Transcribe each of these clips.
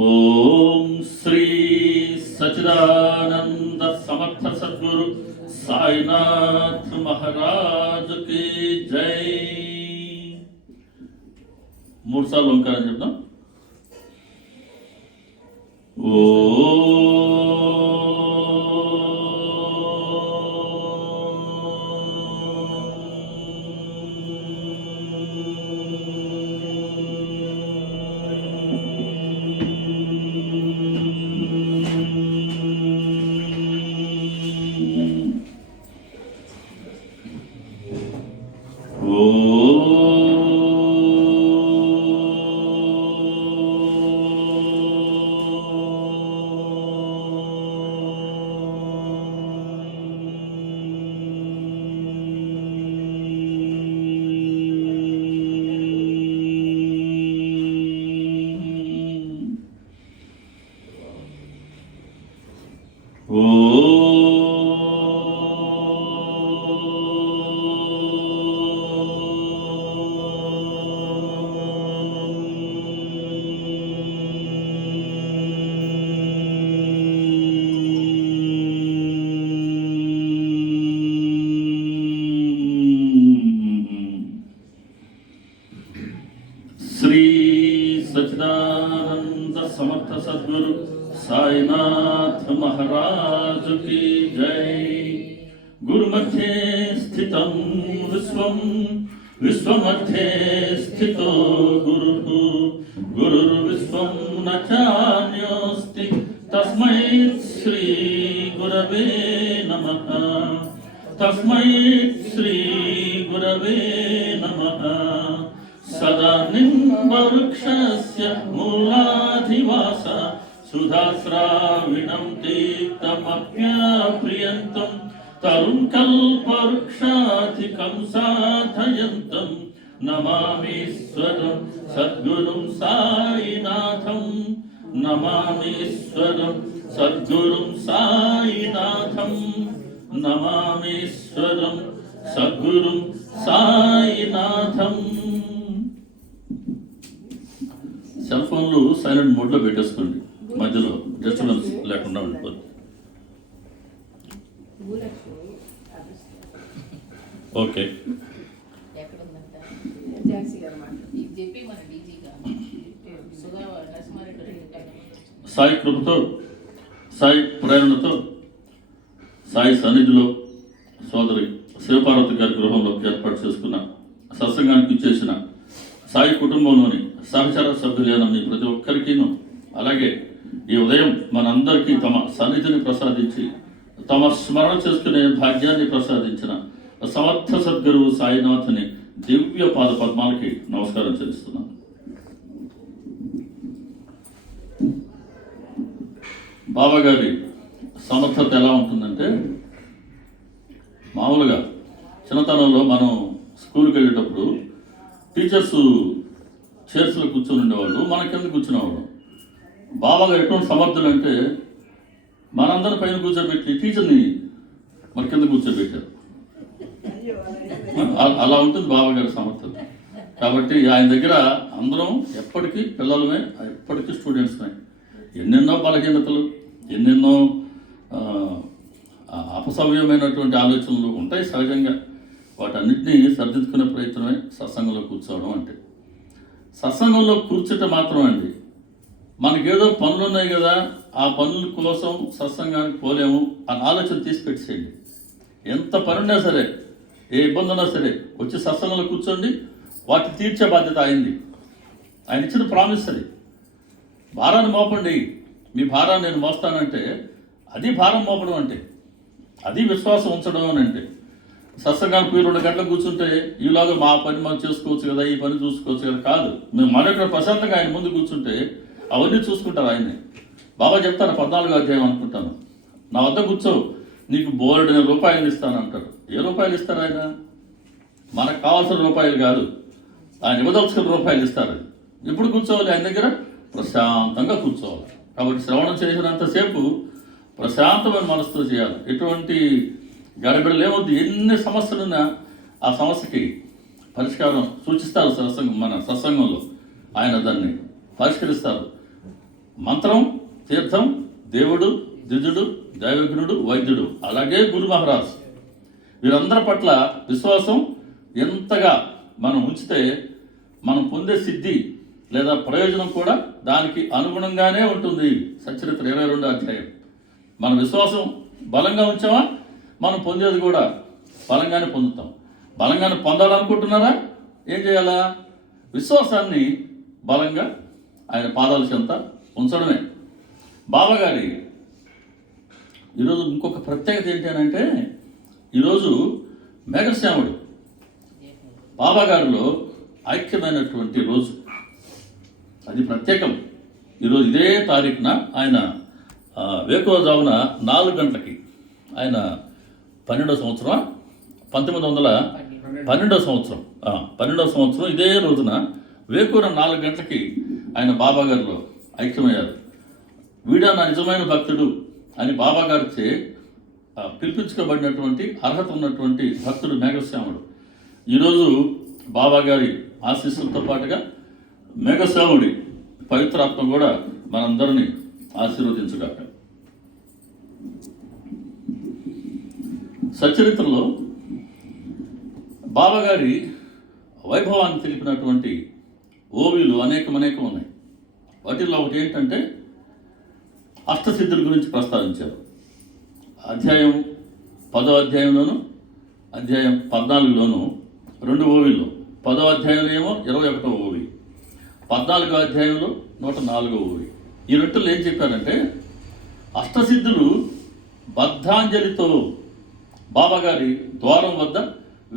ఓం శ్రీ సచిదానంద సమర్థ సద్గురు సాయినాథ్ మహారాజ్ కి జై. 3 సార్లు ఓంకారం చెప్తాం. శ్రీ సచిదానంద సమర్థ సద్గురు సాయినాథ్ మహారాజ్ కి జై. గురుమధ్యే స్థితం విశ్వం విశ్వమధ్యే స్థితో గురుః గురుర్విశ్వం న చాన్యోస్తి తస్మై శ్రీ గురవే నమః. తస్మై శ్రీ గురవే నమః. సదా నింబవృక్షస్య మూలాధివాస సుధాస్రావిణం తీర్థమప్యాప్రియంతం తరుం కల్పవృక్షాధికం సాధయంతం నమామీశ్వరం సద్గురుం సాయినాథం. నమామీశ్వరం సద్గురుం సాయినాథం. నమామీశ్వరం సద్గురుం సాయినాథం. సెల్ ఫోన్లు సైలెంట్ మోడ్లో పెట్టేసుకోండి, మధ్యలో డిస్టర్బెన్స్ లేకుండా ఉండిపోతుంది. ఓకే. సాయి కృపతో, సాయి ప్రేరణతో, సాయి సన్నిధిలో సోదరి శివపార్వతి గారి గృహంలో ఏర్పాటు చేసుకున్న సత్సంగానికి ఇచ్చేసిన సాయి కుటుంబంలోని సహచర సభ్యులైన మీ ప్రతి ఒక్కరికిను, అలాగే ఈ ఉదయం మనందరికీ తమ సన్నిధిని ప్రసాదించి తమ స్మరణ చేసుకునే భాగ్యాన్ని ప్రసాదించిన సమర్థ సద్గురువు సాయినాథుని దివ్య పాద పద్మాలకి నమస్కారం చెల్లిస్తున్నాను. బాబాగారి సమర్థత ఎలా ఉంటుందంటే, మామూలుగా చిన్నతనంలో మనం స్కూల్కి వెళ్ళేటప్పుడు టీచర్స్ చైర్స్లో కూర్చొని ఉండేవాళ్ళు, మన కింద కూర్చునేవాళ్ళు. బాబాగారు ఎటువంటి సమర్థులు అంటే, మనందరం పైన కూర్చోబెట్టి టీచర్ని మన కింద కూర్చోబెట్టారు. అలా ఉంటుంది బాబాగారి సమర్థత. కాబట్టి ఆయన దగ్గర అందరం ఎప్పటికీ పిల్లలమే, ఎప్పటికీ స్టూడెంట్స్మే. ఎన్నెన్నో బలహీనతలు, ఎన్నెన్నో అపసవ్యమైనటువంటి ఆలోచనలు ఉంటాయి సహజంగా. వాటన్నిటినీ సరిదిద్దుకునే ప్రయత్నమే సత్సంగంలో కూర్చోవడం అంటే. సత్సంగంలో కూర్చుంటే మాత్రం అండి, మనకేదో పనులు ఉన్నాయి కదా, ఆ పనుల కోసం సత్సంగానికి పోలేము అని ఆలోచన తీసి పెట్టేయండి. ఎంత పని ఉన్నా సరే, ఏ ఇబ్బంది ఉన్నా సరే, వచ్చి సత్సంగంలో కూర్చోండి. వాటిని తీర్చే బాధ్యత అయింది. ఆయన ఇచ్చిన ప్రామిస్ అది. భారాన్ని మోపండి, మీ భారాన్ని నేను మోస్తానంటే అది భారం మోపడం అంటే, అది విశ్వాసం ఉంచడం అని అంటే. సత్సంగానికి 2 గంటలు కూర్చుంటే ఈలోగా మా పని మనం చేసుకోవచ్చు కదా, ఈ పని చూసుకోవచ్చు కదా, కాదు. మేము మరొక ప్రశాంతంగా ఆయన ముందు కూర్చుంటే అవన్నీ చూసుకుంటారు ఆయన్ని. బాబా చెప్తాను 14వ అధ్యాయం అనుకుంటాను, నా వద్ద కూర్చో నీకు బోల్డెన రూపాయలు ఇస్తాను అంటారు. ఏ రూపాయలు ఇస్తారు ఆయన? మనకు కావాల్సిన రూపాయలు కాదు, ఆయన ఇవ్వదలుచుకున్న రూపాయలు ఇస్తారు. ఎప్పుడు కూర్చోవాలి ఆయన దగ్గర? ప్రశాంతంగా కూర్చోవాలి. కాబట్టి శ్రవణం చేసినంతసేపు ప్రశాంతమైన మనసుతో చేయాలి. ఎటువంటి గడబిడలు ఏమవుతుంది, ఎన్ని సమస్యలున్నా ఆ సమస్యకి పరిష్కారం సూచిస్తారు మన సత్సంగంలో. ఆయన దాన్ని పరిష్కరిస్తారు. మంత్రం, తీర్థం, దేవుడు, ద్విజుడు, దైవజ్ఞుడు, వైద్యుడు, అలాగే గురు మహారాజ్, వీరందరి పట్ల విశ్వాసం ఎంతగా మనం ఉంచితే మనం పొందే సిద్ధి లేదా ప్రయోజనం కూడా దానికి అనుగుణంగానే ఉంటుంది. సచ్చరిత్ర 22 అధ్యాయం. మన విశ్వాసం బలంగా ఉంచామా మనం పొందేది కూడా బలంగానే పొందుతాం. బలంగానే పొందాలనుకుంటున్నారా? ఏం చేయాలా? విశ్వాసాన్ని బలంగా ఆయన పాదాల చెంత ఉంచడమే. బాబాగారి ఈరోజు ఇంకొక ప్రత్యేకత ఏంటంటే, ఈరోజు మేఘశ్యాముడు బాబాగారిలో ఐక్యమైనటువంటి రోజు. అది ప్రత్యేకం. ఈరోజు ఇదే తారీఖున ఆయన వేకువజామున 4 గంటలకి ఆయన 12వ సంవత్సరం 1912వ సంవత్సరం 12వ సంవత్సరం ఇదే రోజున వేకువన 4 గంటలకి ఆయన బాబాగారిలో ఐక్యమయ్యారు. వీడా నా నిజమైన భక్తుడు అని బాబాగారిచే పిలిపించుకోబడినటువంటి అర్హత ఉన్నటువంటి భక్తుడు మేఘశ్యాముడు. ఈరోజు బాబాగారి ఆశీస్సులతో పాటుగా మేఘశ్యాముడి పవిత్రాత్మ కూడా మనందరినీ ఆశీర్వదించుగాక. సచ్చరిత్రలో బాబాగారి వైభవాన్ని తెలిపినటువంటి ఓవిలు అనేకం ఉన్నాయి. వాటిల్లో ఒకటి ఏంటంటే అష్టసిద్ధుల గురించి ప్రస్తావించారు. అధ్యాయం 10వ అధ్యాయంలోను అధ్యాయం 14లోను 2 ఓవిల్లో, 10వ అధ్యాయంలో ఏమో 21వ ఓవి, 14వ అధ్యాయంలో 104వ ఓవి. ఈ రెండులో ఏం చెప్పారంటే, అష్టసిద్ధులు బద్ధాంజలితో బాబాగారి ద్వారం వద్ద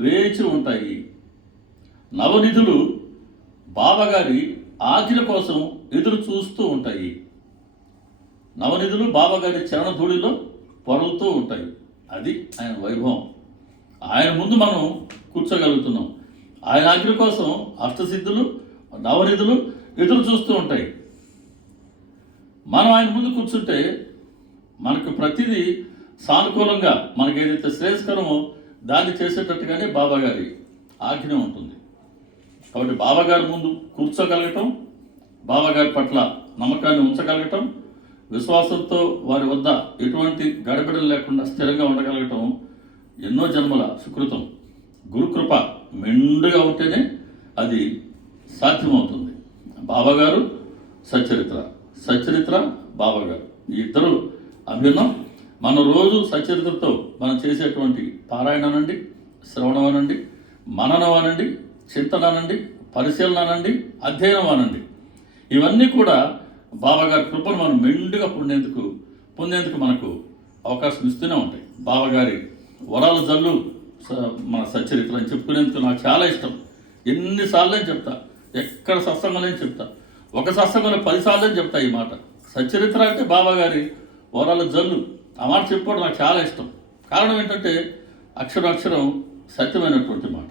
వేచి ఉంటాయి. నవనిధులు బాబాగారి ఆజ్ఞల కోసం ఎదురు చూస్తూ ఉంటాయి. నవనిధులు బాబాగారి చరణధూళిలో పొరలుతూ ఉంటాయి. అది ఆయన వైభవం. ఆయన ముందు మనం కూర్చోగలుగుతున్నాం. ఆయన ఆజ్ఞ కోసం అష్టసిద్ధులు, నవనిధులు ఎదురు చూస్తూ ఉంటాయి. మనం ఆయన ముందు కూర్చుంటే మనకు ప్రతిదీ సానుకూలంగా, మనకి ఏదైతే శ్రేయస్కరమో దాన్ని చేసేటట్టుగానే బాబాగారి ఆజ్ఞ ఉంటుంది. కాబట్టి బాబాగారి ముందు కూర్చోగలగటం, బాబాగారి పట్ల నమ్మకాన్ని ఉంచగలగటం, విశ్వాసంతో వారి వద్ద ఎటువంటి గడబిడలు లేకుండా స్థిరంగా ఉండగలగటం ఎన్నో జన్మల సుకృతం. గురుకృప మెండుగా ఉంటేనే అది సాధ్యమవుతుంది. బాబాగారు, సచ్చరిత్ర బాబాగారు, ఈ ఇద్దరు అభిన్నం. మన రోజు సచ్చరిత్రతో మనం చేసేటువంటి పారాయణ అనండి, శ్రవణం అనండి, మననం అనండి, చింతన అనండి, పరిశీలన అనండి, అధ్యయనం అనండి, ఇవన్నీ కూడా బాబాగారి కృపను మనం మెండుగా పొందేందుకు మనకు అవకాశం ఇస్తూనే ఉంటాయి. బాబాగారి వరాల జల్లు మన సచ్చరిత్ర అని చెప్పుకునేందుకు నాకు చాలా ఇష్టం. ఎన్నిసార్లు అని చెప్తా, ఎక్కడ సత్సంగంలో చెప్తా, ఒక సత్సంగంలో 10 సార్లు అని చెప్తా ఈ మాట. సచ్చరిత్ర అంటే బాబాగారి వరాల జల్లు. ఆ మాట చెప్పుకోవడం నాకు చాలా ఇష్టం. కారణం ఏంటంటే అక్షరం సత్యమైనటువంటి మాట.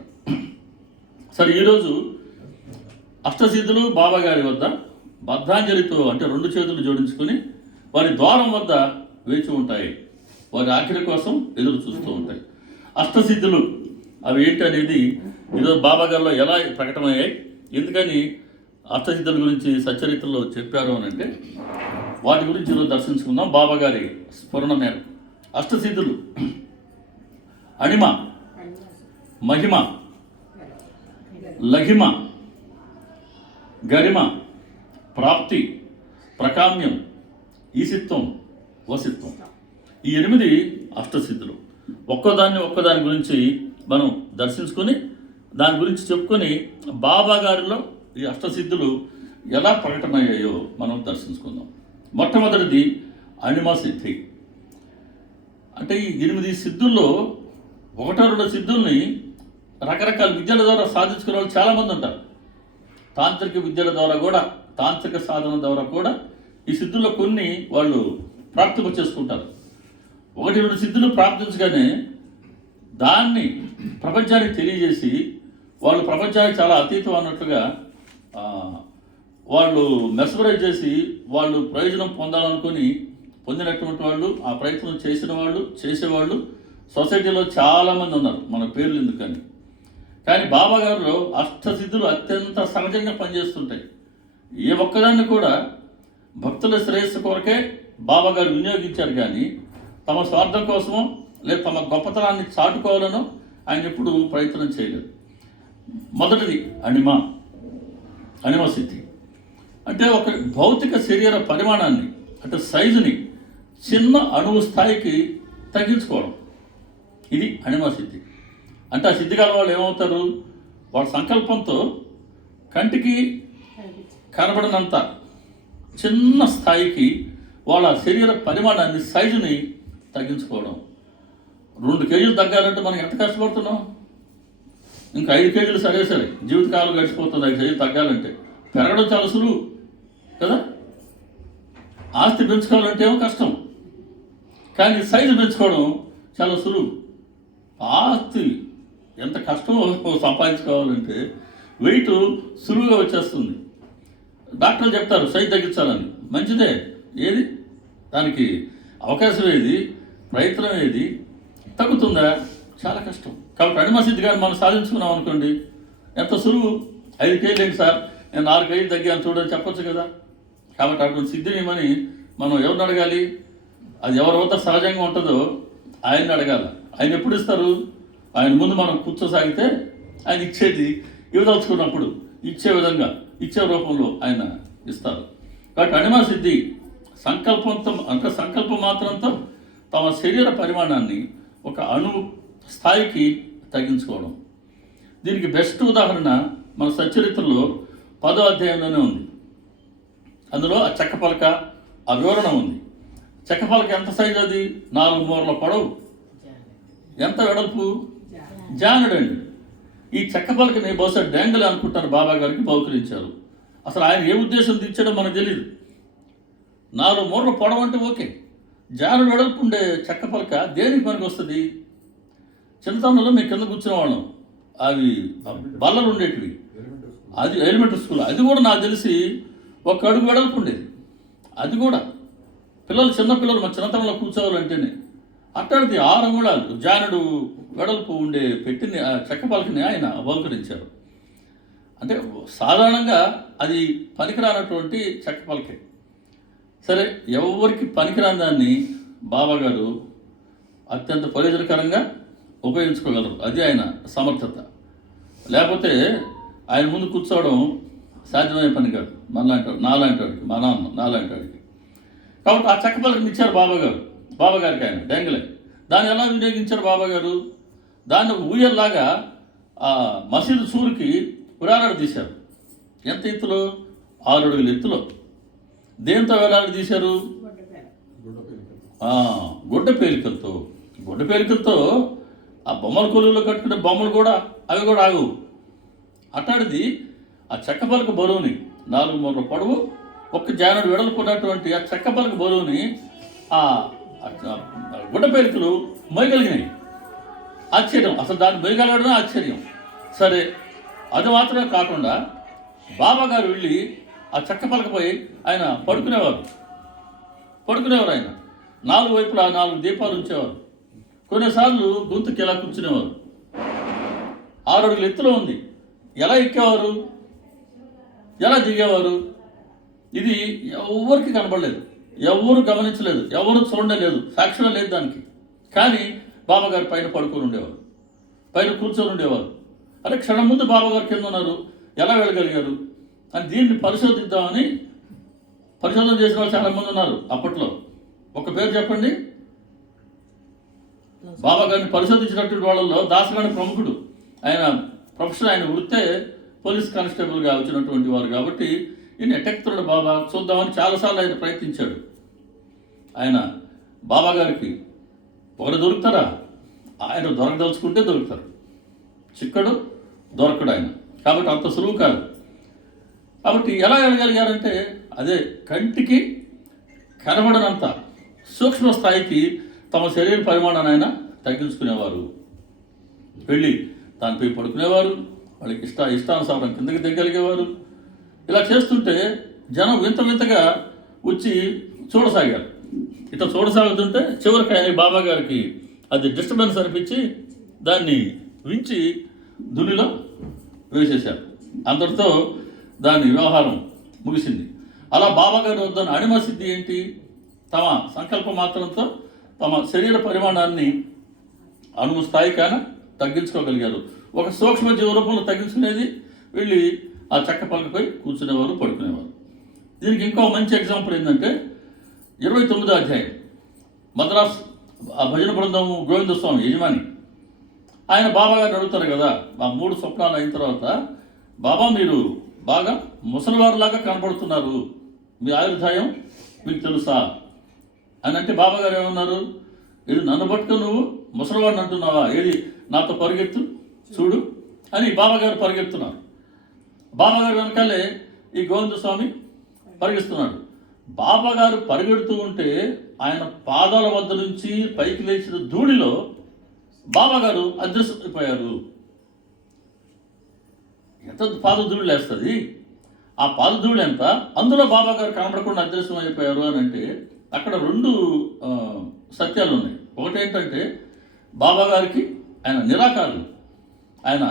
సరే, ఈరోజు అష్టసిద్ధులు బాబాగారి వద్ద బద్ధాంజలితో, అంటే 2 చేతులు జోడించుకొని వారి ద్వారం వద్ద వేచి ఉంటాయి. వారి ఆఖరి కోసం ఎదురు చూస్తూ ఉంటాయి. అష్టసిద్ధులు అవి ఏంటి అనేది ఈరోజు బాబాగారిలో ఎలా ప్రకటమయ్యాయి, ఎందుకని అష్టసిద్ధుల గురించి సచ్చరిత్రలో చెప్పారు అని అంటే వాటి గురించి ఈరోజు దర్శించుకుందాం. బాబాగారి స్ఫురణ మేరకు అష్టసిద్ధులు: అణిమ, మహిమ, లఘిమ, గరిమ, ప్రాప్తి, ప్రకామ్యం, ఈసిత్వం, వసిత్వం. ఈ 8 అష్టసిద్ధులు. ఒక్కదాని గురించి మనం దర్శించుకొని దాని గురించి చెప్పుకొని బాబాగారిలో ఈ అష్టసిద్ధులు ఎలా ప్రకటనయ్యాయో మనం దర్శించుకుందాం. మొట్టమొదటిది అణిమ సిద్ధి. అంటే ఈ 8 సిద్ధుల్లో 1-2 సిద్ధుల్ని రకరకాల విద్యల ద్వారా సాధించుకునే వాళ్ళు చాలామంది ఉంటారు. తాంత్రిక విద్యల ద్వారా కూడా, తాంత్రిక సాధన ద్వారా కూడా ఈ సిద్ధుల్లో కొన్ని వాళ్ళు ప్రాప్తింప చేసుకుంటారు. 1-2 సిద్ధులు ప్రాప్తించగానే దాన్ని ప్రపంచానికి తెలియజేసి వాళ్ళు ప్రపంచానికి చాలా అతీతం అన్నట్లుగా వాళ్ళు మెస్మరైజ్ చేసి వాళ్ళు ప్రయోజనం పొందాలనుకొని పొందినటువంటి వాళ్ళు, ఆ ప్రయత్నం చేసేవాళ్ళు సొసైటీలో చాలామంది ఉన్నారు. మన పేర్లు ఎందుకని. కానీ బాబాగారిలో అష్టసిద్ధులు అత్యంత సహజంగా పనిచేస్తుంటాయి. ఏ ఒక్కదాన్ని కూడా భక్తుల శ్రేయస్సు కొరకే బాబా గారు వినియోగించారు, కానీ తమ స్వార్థం కోసమో లేదా తమ గొప్పతనాన్ని చాటుకోవాలనో ఆయన ఎప్పుడు ప్రయత్నం చేయలేదు. మొదటిది అణిమ సిద్ధి అంటే ఒక భౌతిక శరీర పరిమాణాన్ని అంటే సైజుని చిన్న అణువు స్థాయికి తగ్గించుకోవడం, ఇది అణిమ సిద్ధి. అంటే ఆ సిద్ధి గల వాళ్ళు ఏమవుతారు, వాళ్ళ సంకల్పంతో కంటికి కనబడినంత చిన్న స్థాయికి వాళ్ళ శరీర పరిమాణాన్ని సైజుని తగ్గించుకోవడం. 2 కేజీలు తగ్గాలంటే మనం ఎంత కష్టపడుతున్నాం, ఇంకా 5 కేజీలు సరే జీవితకాలం గడిచిపోతుంది. 5 కేజీలు తగ్గాలంటే పెరగడం చాలా సులువు కదా. ఆస్తి పెంచుకోవాలంటే ఏమో కష్టం, కానీ సైజు పెంచుకోవడం చాలా సులువు. ఆస్తి ఎంత కష్టమో సంపాదించుకోవాలంటే వెయిట్ సులువుగా వచ్చేస్తుంది. డాక్టర్లు చెప్తారు సైజు తగ్గించాలని, మంచిదే. ఏది దానికి అవకాశం ఏది, ప్రయత్నం ఏది, తగ్గుతుందా? చాలా కష్టం. కాబట్టి అణిమ సిద్ధి గారిని మనం సాధించుకున్నాం అనుకోండి, ఎంత సులువు. 5 కేజీలు ఏంటి సార్, నేను 4 కేజీలు తగ్గాను చూడని చెప్పొచ్చు కదా. కాబట్టి అటువంటి సిద్ధినిమని మనం ఎవరిని అడగాలి? అది ఎవరి వద్ద సహజంగా ఉంటుందో ఆయన్ని అడగాలి. ఆయన ఎప్పుడు ఇస్తారు? ఆయన ముందు మనం కూర్చోసాగితే ఆయన ఇచ్చేది ఇవ్వదలుచుకున్నప్పుడు ఇచ్చే విధంగా, ఇచ్చే రూపంలో ఆయన ఇస్తారు. కాబట్టి అణిమ సిద్ధి సంకల్పం మాత్రంతో తమ శరీర పరిమాణాన్ని ఒక అణువు స్థాయికి తగ్గించుకోవడం. దీనికి బెస్ట్ ఉదాహరణ మన సచ్చరిత్రలో 10వ అధ్యాయంలోనే ఉంది. అందులో ఆ చెక్క పలక ఆ వివరణ ఉంది. చెక్క పలక ఎంత సైజు? అది 4 మూరల పొడవు, ఎంత వెడల్పు? జానుడండి. ఈ చెక్క పలకని బహుశా డ్యాంగిల్ అనుకుంటారు బాబా గారికి బహుకరించారు. అసలు ఆయన ఏ ఉద్దేశం తెచ్చాడో మనకు తెలియదు. 4 మూరల పొడవు అంటే ఓకే, జానుడు వెడల్పు ఉండే చెక్క పలక దేనికి మనకు వస్తుంది? చిన్నతనంలో మేము కింద కూర్చునే వాళ్ళం, అవి బల్లలు ఉండేటివి, అది ఎలిమెంటరీ స్కూల్. అది కూడా నాకు తెలిసి 1 అడుగు వెడల్పు ఉండేది. అది కూడా చిన్నపిల్లలు మా చిన్నతనంలో కూర్చోవాలంటేనే అట్లాంటిది 6 అంగుళాలు జానుడు వెడల్పు ఉండే పెట్టిన చెక్క పలకని ఆయన బహుకరించారు. అంటే సాధారణంగా అది పనికిరానటువంటి చెక్క పలకే. సరే, ఎవరికి పనికిరాని దాన్ని బాబా గారు అత్యంత ప్రయోజనకరంగా ఉపయోగించుకోగలరు. అది ఆయన సమర్థత. లేకపోతే ఆయన ముందు కూర్చోవడం సాధ్యమయ్యే పని కాదు నాలాంటి వాడికి, మా నాన్న నాలాంటి వాడికి. కాబట్టి ఆ చెక్క పలకని ఇచ్చారు బాబా గారికి ఆయన డ్యాంగిలే. దాన్ని ఎలా వినియోగించారు బాబా గారు? దాన్ని ఒక ఊయల్లాగా ఆ మసీదు సూరికి వేలాడ తీశారు. ఎంత ఎత్తులో? 6 అడుగుల ఎత్తులో. దేంతో వేలాడ తీశారు? గుడ్డ పేలికలతో. ఆ బొమ్మల కొలువులో కట్టుకునే బొమ్మలు కూడా అవి కూడా ఆగవు. అట్లాంటిది ఆ చెక్క పలక బరువుని 4 మూరల పొడవు, 1 జానుడు వెడల్పున్నటువంటి ఆ చెక్క పలక బరువుని ఆ గుడ్డ పేలికలు మోయగలిగినాయి. ఆశ్చర్యం, అసలు దాన్ని మోయగలగడమే ఆశ్చర్యం. సరే, అది మాత్రమే కాకుండా బాబా గారు వెళ్ళి ఆ చెక్క పలకపై ఆయన పడుకునేవారు. ఆయన 4 వైపులా 4 దీపాలు ఉంచేవారు. కొన్నిసార్లు గొంతుకి ఎలా కూర్చునేవారు. 6 అడుగుల ఎత్తులో ఉంది. ఎలా ఎక్కేవారు, ఎలా దిగేవారు? ఇది ఎవరికి కనబడలేదు, ఎవరు గమనించలేదు, ఎవరు చూడలేదు, సాక్ష్యం లేదు దానికి. కానీ బాబా గారు పైన పడుకొని ఉండేవారు, పైన కూర్చొని ఉండేవారు. అరే, క్షణం ముందు బాబా గారు కింద ఉన్నారు, ఎలా వెళ్ళగలిగారు అని దీన్ని పరిశోధిద్దామని పరిశోధన చేసిన వాళ్ళు చాలామంది ఉన్నారు అప్పట్లో. ఒక పేరు చెప్పండి. బాబా గారిని పరిశోధించినటువంటి వాళ్ళల్లో దాసగాని ప్రముఖుడు. ఆయన ప్రొఫెషన్, ఆయన వృత్తే పోలీస్ కానిస్టేబుల్గా వచ్చినటువంటి వారు. కాబట్టి ఈయన ఎటెక్తుడు బాబా చూద్దామని చాలాసార్లు ఆయన ప్రయత్నించాడు. ఆయన బాబా గారికి ఒకరు దొరుకుతారా? ఆయన దొరకదలుచుకుంటే దొరుకుతారు, చిక్కడు దొరకడు ఆయన. కాబట్టి అంత సులువు కాదు. కాబట్టి ఎలా వెళ్ళగలిగారంటే అదే కంటికి కనబడనంత సూక్ష్మ స్థాయికి తమ శరీర పరిమాణాన్ని ఆయన తగ్గించుకునేవారు. వెళ్ళి దానిపై పడుకునేవారు, వాళ్ళకి ఇష్టానుసారం కిందకి దిగలిగేవారు. ఇలా చేస్తుంటే జనం వింతగా వచ్చి చూడసాగారు. ఇట్లా చూడసాగుతుంటే చివరికి ఆయన బాబా గారికి అది డిస్టర్బెన్స్ అనిపించి దాన్ని వించి దునిలో వేసేశారు. అందరితో దాని వ్యవహారం ముగిసింది. అలా బాబాగారి వద్ద అణిమ సిద్ధి ఏంటి? తమ సంకల్ప మాత్రంతో తమ శరీర పరిమాణాన్ని అణువు స్థాయికైనా తగ్గించుకోగలిగారు. ఒక సూక్ష్మ జీవ రూపంలో తగ్గించుకునేది వెళ్ళి ఆ చెక్క పలకపై కూర్చునేవారు, పడుకునేవారు. దీనికి ఇంకో మంచి ఎగ్జాంపుల్ ఏంటంటే 29వ అధ్యాయం మద్రాస్ భజన బృందం గోవిందస్వామి యజమాని ఆయన బాబా గారిని అడుగుతారు కదా, ఆ 3 స్వప్నాలు అయిన తర్వాత, బాబా మీరు బాగా ముసలివారిలాగా కనపడుతున్నారు, మీ ఆయుర్దాయం మీకు తెలుసా అని అంటే బాబా గారు ఏమన్నారు? ఇది నన్ను పట్టుకు నువ్వు ముసలివాడిని అంటున్నావా? ఏది నాతో పరిగెత్తు చూడు అని బాబాగారు పరిగెత్తున్నారు. బాబాగారు వెనకాలే ఈ గోవిందస్వామి పరిగెత్తున్నాడు. బాబాగారు పరిగెడుతూ ఉంటే ఆయన పాదాల వద్ద నుంచి పైకి లేచిన ధూళిలో బాబాగారు అదృశ్యమైపోయారు. ఎంత పాదధూళి లేస్తుంది, ఆ పాదధూళి ఎంత, అందులో బాబాగారు కనబడకుండా అదృశ్యం అయిపోయారు అని అంటే అక్కడ 2 సత్యాలు ఉన్నాయి. ఒకటి ఏంటంటే బాబాగారికి ఆయన నిరాకారులు, ఆయన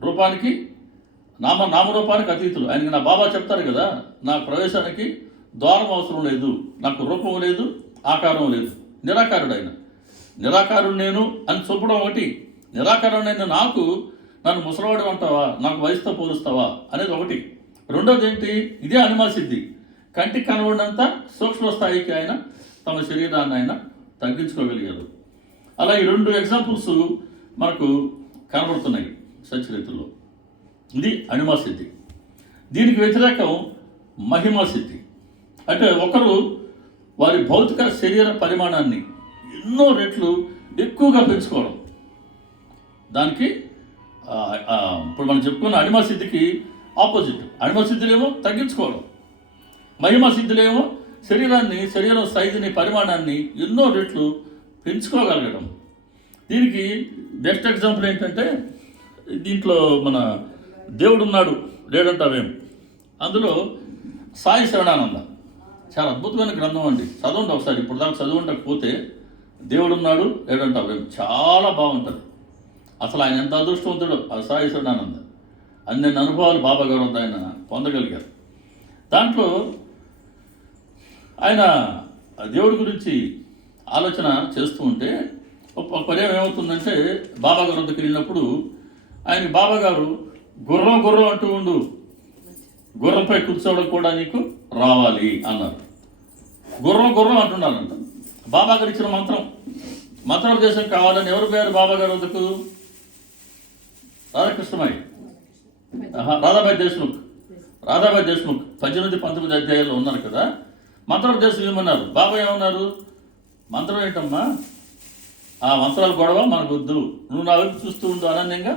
రూపానికి నామరూపానికి అతీతులు. ఆయనకి నా బాబా చెప్తారు కదా, నా ప్రవేశానికి ద్వారం అవసరం లేదు, నాకు రూపం లేదు, ఆకారం లేదు. నిరాకారుడు ఆయన. నిరాకారుడు నేను అని చూపడం ఒకటి, నిరాకారుడైన నాకు నన్ను ముసలివాడు అంటావా, నాకు వయసుతో పోలుస్తావా అనేది ఒకటి. రెండోది ఏంటి? ఇదే అణిమ సిద్ధి. కంటికి కనబడినంత సూక్ష్మ స్థాయికి ఆయన తమ శరీరాన్ని ఆయన తగ్గించుకోగలిగారు. అలా ఈ 2 ఎగ్జాంపుల్స్ మనకు కనబడుతున్నాయి సచరిత్రలో. ఇది అణిమ సిద్ధి. దీనికి వ్యతిరేకం మహిమ సిద్ధి. అంటే ఒకరు వారి భౌతిక శరీర పరిమాణాన్ని ఎన్నో రెట్లు ఎక్కువగా పెంచుకోవడం. దానికి ఇప్పుడు మనం చెప్పుకున్న అణిమ సిద్ధికి ఆపోజిట్. అణిమ సిద్ధిలేమో తగ్గించుకోవడం, మహిమ సిద్ధిలేమో శరీరం సైజుని, పరిమాణాన్ని ఎన్నో రెట్లు పెంచుకోగలగడం. దీనికి బెస్ట్ ఎగ్జాంపుల్ ఏంటంటే దీంట్లో మన దేవుడు ఉన్నాడు లేడంటావేం, అందులో సాయి శరణానంద చాలా అద్భుతమైన గ్రంథం అండి. చదవండి ఒకసారి, ఇప్పుడు దాకా చదువుంటకపోతే దేవుడు ఉన్నాడు లేడంటావేం చాలా బాగుంటుంది. అసలు ఆయన ఎంత అదృష్టవంతుడు ఆ సాయి శరణానంద. అన్ని అనుభవాలు బాబా గారు ఆయన పొందగలిగారు. దాంట్లో ఆయన దేవుడి గురించి ఆలోచన చేస్తూ ఉంటే ఒక పర్యాయం ఏమవుతుందంటే బాబా గారు వద్దకు వెళ్ళినప్పుడు ఆయన బాబా గారు గుర్రం అంటూ ఉండు, గుర్రంపై కూర్చోవడం కూడా నీకు రావాలి అన్నారు. గుర్రం అంటున్నారంట. బాబా గారు ఇచ్చిన మంత్రోపదేశం కావాలని ఎవరు పోయారు బాబా గారు వద్దకు? రాధాకృష్ణమాయి, రాధాబాయి దేశ్ముఖ్ 18-19 అధ్యాయాల్లో ఉన్నారు కదా. మంత్రోపదేశం ఏమన్నారు? బాబా ఏమన్నారు? మంత్రం ఏంటమ్మా, ఆ మంత్రాల గొడవ మనకు వద్దు, నువ్వు నా వైపు చూస్తూ ఉండు అనన్యంగా,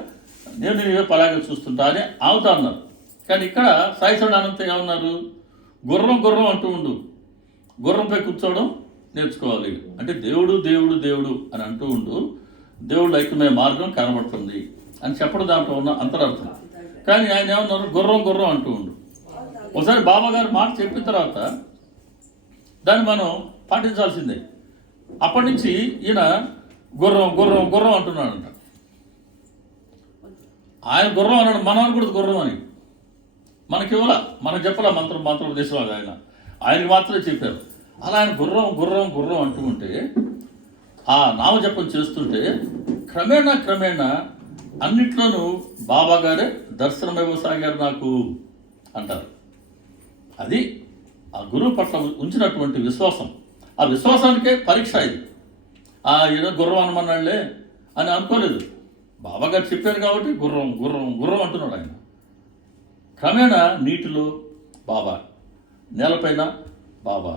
నేను నీ వైపు అలాగే చూస్తుంటా అని ఆవుతా అన్నారు. కానీ ఇక్కడ సాయి శరణానంద ఏమన్నారు? గుర్రం అంటూ ఉండు, గుర్రంపై కూర్చోవడం నేర్చుకోవాలి. అంటే దేవుడు అని అంటూ ఉండు, దేవుడు ఐక్యమయ్యే మార్గం కనబడుతుంది అని చెప్పడం దాంట్లో ఉన్న అంతరార్థం. కానీ ఆయన ఏమన్నారు? గుర్రం అంటూ ఉండు. ఒకసారి బాబా గారు మాట చెప్పిన తర్వాత దాన్ని మనం పాటించాల్సిందే. అప్పటి నుంచి ఈయన గుర్రం అంటున్నాడంట. ఆయన గుర్రం అన్నాడు, మనం కూడా గుర్రం అని మనకి ఇవ్వాల, మనకు చెప్పాల మంత్రోపదేశం ఆయనకి మాత్రమే చెప్పారు. అలా ఆయన గుర్రం అంటూ ఉంటే, ఆ నామజపం చేస్తుంటే క్రమేణా అన్నిట్లోనూ బాబా గారే దర్శనం ఇవ్వసాగారు నాకు అంటారు. అది ఆ గురువు పట్ల ఉంచినటువంటి విశ్వాసం. ఆ విశ్వాసానికే పరీక్ష ఇది. ఏదో గుర్రం అనమన్నాళ్లే అని అనుకోలేదు. బాబా గారు చెప్పారు కాబట్టి గుర్రం అంటున్నాడు ఆయన. క్రమేణా నీటిలో బాబా, నేలపైన బాబా,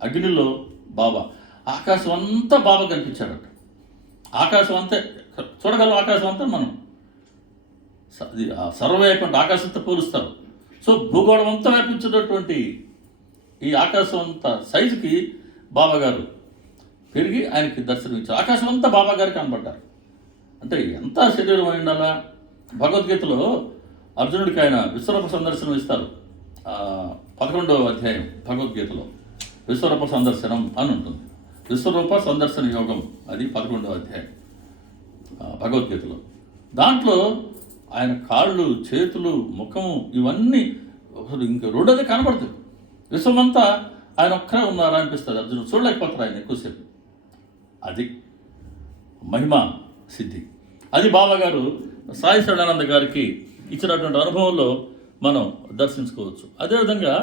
అగ్నిలో బాబా, ఆకాశం అంతా బాబా కనిపించాడట. ఆకాశం అంతే చూడగలం, ఆకాశం అంతా మనం సర్వవ్యాపంగా ఆకాశంతో పోలుస్తారు. సో భూగోళం అంతా వ్యాపించినటువంటి ఈ ఆకాశం అంతా సైజుకి బాబా గారు పెరిగి ఆయనకి దర్శనమిచ్చారు. ఆకాశం అంతా బాబా గారికి కనబడ్డారు. అంటే ఎంత శరీరం అయి ఉండాలా? భగవద్గీతలో అర్జునుడికి ఆయన విశ్వరూప సందర్శనం ఇస్తారు. 11వ అధ్యాయం భగవద్గీతలో విశ్వరూప సందర్శనం అని ఉంటుంది. విశ్వరూప సందర్శన యోగం, అది 11వ అధ్యాయం భగవద్గీతలో. దాంట్లో ఆయన కాళ్ళు, చేతులు, ముఖము ఇవన్నీ ఇంకా రెండోది కనబడుతుంది. విశ్వమంతా ఆయన ఒక్కరే ఉన్నారా అనిపిస్తుంది. అర్జునుడు చూడలేకపోతారు ఆయన ఎక్కువసేపు. అది మహిమ సిద్ధి. అది బాబాగారు సాయి సదానంద గారికి ఇచ్చినటువంటి అనుభవంలో మనం దర్శించుకోవచ్చు. అదేవిధంగా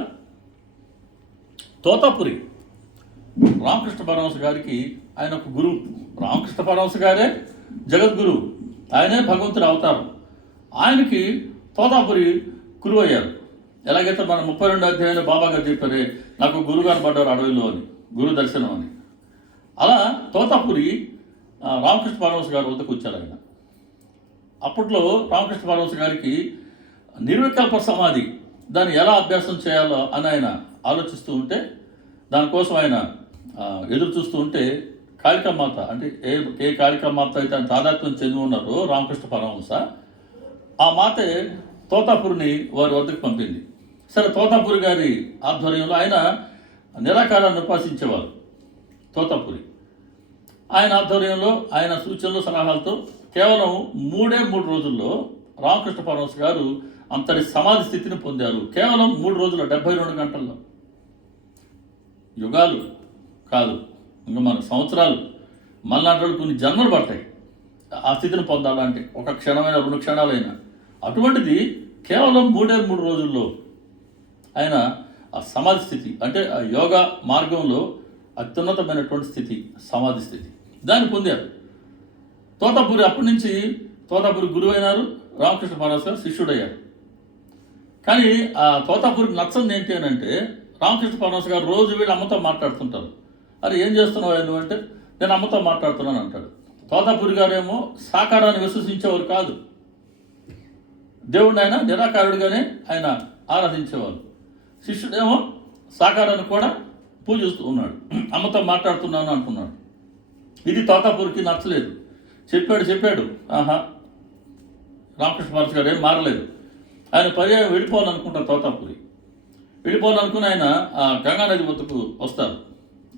తోతాపురి రామకృష్ణ పరమహంస గారికి ఆయన ఒక గురువు. రామకృష్ణ పరమహంస గారే జగద్గురువు, ఆయనే భగవంతుడి అవతారం. ఆయనకి తోతాపురి గురువు అయ్యారు. ఎలాగైతే మన 32 అధ్యాయంలో బాబా గారు చెప్పారే, నాకు గురువు కనబడ్డారు అడవిలో అని, గురు దర్శనం అని. అలా తోతాపురి రామకృష్ణ పరమహంస గారి వద్దకు వచ్చారు ఆయన. అప్పట్లో రామకృష్ణ పరమహంస గారికి నిర్వికల్ప సమాధి దాన్ని ఎలా అభ్యాసం చేయాలో అని ఆయన ఆలోచిస్తూ ఉంటే, దానికోసం ఆయన ఎదురు చూస్తూ ఉంటే, కాళికామాత అంటే ఏ కాళికామాత అయితే ఆయన తాదాత్మ్యం చెంది ఉన్నారో రామకృష్ణ పరమహంస, ఆ మాతే తోతాపురిని వారి వద్దకు పంపింది. సరే, తోతాపురి గారి ఆధ్వర్యంలో ఆయన నిరాకారాన్ని ఉపాసించేవారు. తోతాపురి ఆయన ఆధ్వర్యంలో, ఆయన సూచనలు సలహాలతో కేవలం 3 రోజుల్లో రామకృష్ణ పరమహంస గారు అంతటి సమాధి స్థితిని పొందారు. కేవలం 3 రోజుల్లో, 72 గంటల్లో. యుగాలు కాదు, ఇంకా మన సంవత్సరాలు, మళ్ళీ కొన్ని జన్మలు పడతాయి ఆ స్థితిని పొందాలంటే, ఒక క్షణమైన 2 క్షణాలైనా. అటువంటిది కేవలం 3 రోజుల్లో ఆయన ఆ సమాధి స్థితి, అంటే ఆ యోగా మార్గంలో అత్యున్నతమైనటువంటి స్థితి, సమాధి స్థితి, దాన్ని పొందారు. తోతాపురి అప్పటి నుంచి తోతాపురి గురువు అయినారు, రామకృష్ణ పరమహంస గారు శిష్యుడయ్యారు. కానీ ఆ తోతాపురికి నచ్చంది ఏంటి అని అంటే, రామకృష్ణ పరమహంస గారు రోజు వీళ్ళు అమ్మతో మాట్లాడుతుంటారు. అరే ఏం చేస్తున్నావు నువ్వు అంటే, నేను అమ్మతో మాట్లాడుతున్నాను అంటాడు. తోతాపురి గారేమో సాకారాన్ని విశ్వసించేవారు కాదు, దేవుడిని ఆయన నిరాకారుడిగానే ఆయన ఆరాధించేవారు. శిష్యుడేమో సాకారాన్ని కూడా పూజిస్తూ ఉన్నాడు, అమ్మతో మాట్లాడుతున్నాను అంటున్నాడు. ఇది తోతాపురికి నచ్చలేదు. చెప్పాడు ఆహా, రామకృష్ణ పరమహంస గారు ఏం మారలేదు. ఆయన పర్యాయం వెళ్ళిపోవాలనుకుంటారు. తోతాపురి వెళ్ళిపోవాలనుకుని ఆయన ఆ గంగానది వద్దకు వస్తారు.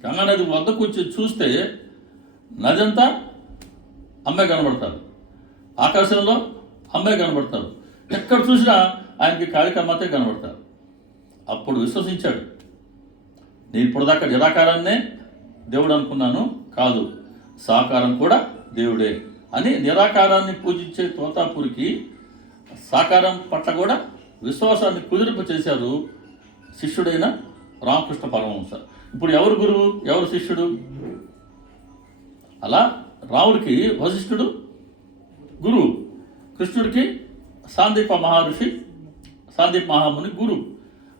గంగానది వద్దకు వచ్చి చూస్తే నది అంతా అమ్మాయి కనబడతారు, ఆకాశంలో అమ్మాయి కనబడతారు, ఎక్కడ చూసినా ఆయనకి కాళికామాతే కనబడతారు. అప్పుడు విశ్వసించాడు, నేను ఇప్పుడు దాకా నిరాకారాన్నే దేవుడు అనుకున్నాను, కాదు సాకారం కూడా దేవుడే అని. నిరాకారాన్ని పూజించే తోతాపురికి సాకారం పట్ల కూడా విశ్వాసాన్ని కుదిరింపచేశారు శిష్యుడైన రామకృష్ణ పరమహంస. ఇప్పుడు ఎవరు గురువు, ఎవరు శిష్యుడు? అలా రాముడికి వశిష్ఠుడు గురువు, కృష్ణుడికి సాందీప మహర్షి, సాందీప మహాముని గురువు.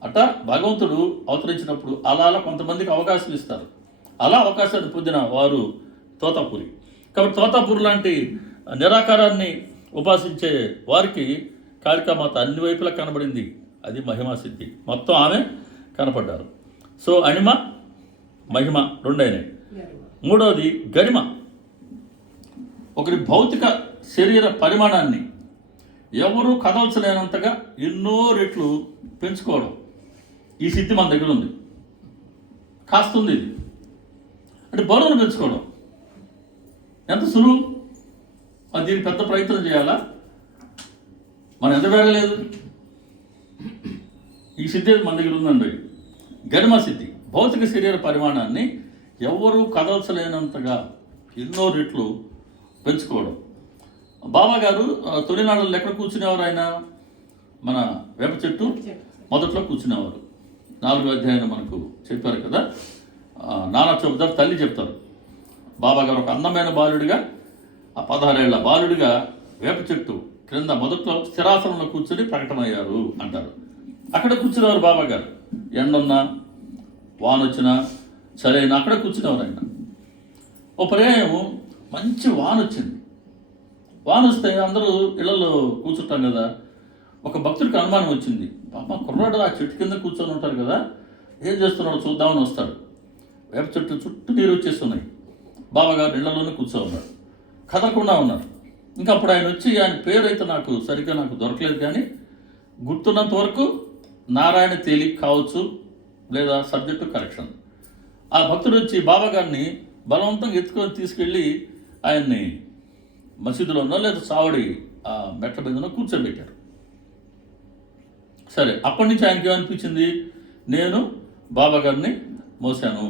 అట్లా భగవంతుడు అవతరించినప్పుడు అలా కొంతమందికి అవకాశం ఇస్తారు. అలా అవకాశాన్ని పొందిన వారు తోతాపురి. కాబట్టి తోతాపురి లాంటి నిరాకారాన్ని ఉపాసించే వారికి కాళికామాత అన్ని వైపులా కనబడింది. అది మహిమా సిద్ధి. మొత్తం ఆమె కనపడ్డారు. సో అణిమ, మహిమ రెండైనాయి. మూడవది గరిమ. ఒకరి భౌతిక శరీర పరిమాణాన్ని ఎవరు కదల్చలేనంతగా ఎన్నో రెట్లు పెంచుకోవడం, ఈ సిద్ధి మన దగ్గర ఉంది. కాస్తుంది ఇది అంటే బరువును పెంచుకోవడం ఎంత సులువు. దీనికి పెద్ద ప్రయత్నం చేయాలా? మనం ఎంత వేరలేదు. ఈ సిద్ధి మన దగ్గర ఉందండి. గరిమ సిద్ధి, భౌతిక శరీర పరిమాణాన్ని ఎవరు కదల్చలేనంతగా ఎన్నో రెట్లు పెంచుకోవడం. బాబా గారు తొలినాళ్ళలో ఎక్కడ కూర్చునేవారు? ఆయన మన వేప చెట్టు మొదట్లో కూర్చునేవారు. 4వ అధ్యాయంలో మనకు చెప్పారు కదా. నానా చెబుతారు, తల్లి చెప్తారు, బాబా గారు ఒక అందమైన బాలుడిగా, ఆ 16 ఏళ్ల బాలుడిగా వేప చెట్టు క్రింద మొదట్లో స్థిరాసనంలో కూర్చొని ప్రకటమయ్యారు అంటారు. అక్కడ కూర్చునేవారు బాబా గారు. ఎండున్నా, వానొచ్చినా, చలైనా అక్కడ కూర్చునేవారు ఆయన. ఓ పర్యాయం మంచి వాన వచ్చింది. వాన వస్తే అందరూ ఇళ్లలో కూర్చుంటాం కదా. ఒక భక్తుడికి అనుమానం వచ్చింది, పాప కుర్రాడు ఆ చెట్టు కింద కూర్చొని ఉంటారు కదా, ఏం చేస్తున్నాడో చూద్దామని వస్తాడు. వేప చెట్టు చుట్టూ నీరు వచ్చేస్తున్నాయి. బాబాగారు ఇళ్లలోనే కూర్చోన్నారు, కదలకుండా ఉన్నారు. ఇంకా అప్పుడు ఆయన వచ్చి, ఆయన పేరు అయితే నాకు సరిగ్గా దొరకలేదు, కానీ గుర్తున్నంత వరకు నారాయణ తేలిక్ కావచ్చు, లేదా సబ్జెక్టు కరెక్షన్. ఆ భక్తుడు వచ్చి బాబాగారిని బలవంతంగా ఎత్తుకొని తీసుకెళ్ళి ఆయన్ని మసీదులోనో లేదా చావడి ఆ మెట్ల మీదనో కూర్చోబెట్టారు. సరే, అప్పటి నుంచి ఆయనకి ఏమనిపించింది, నేను బాబా గారిని మోసాను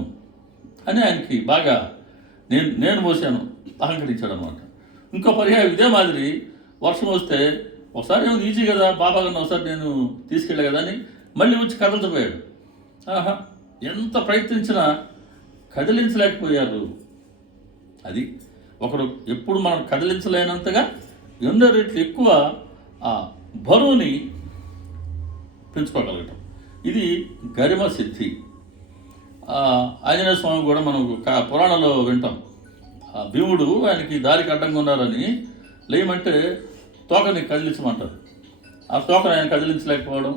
అని ఆయనకి బాగా నేను మోసాను అహంకరించాడు అనమాట. ఇంకో పర్యాయం ఇదే మాదిరి వర్షం వస్తే ఒకసారి ఏమో ఈజీ కదా, బాబా గారిని ఒకసారి నేను తీసుకెళ్ళా కదా అని మళ్ళీ వచ్చి కదలచిపోయాడు. ఆహా, ఎంత ప్రయత్నించినా కదిలించలేకపోయారు. అది ఒకడు ఎప్పుడు మనం కదిలించలేనంతగా ఎన్నో రెట్లు ఎక్కువ ఆ బరువుని పెంచుకోగలగటం, ఇది గరిమ సిద్ధి. ఆంజనేయ స్వామి కూడా మనం పురాణంలో వింటాం. భీముడు ఆయనకి దారికి అడ్డంగా ఉన్నారని లేమంటే తోకని కదిలించమంటారు. ఆ తోకని ఆయన కదిలించలేకపోవడం.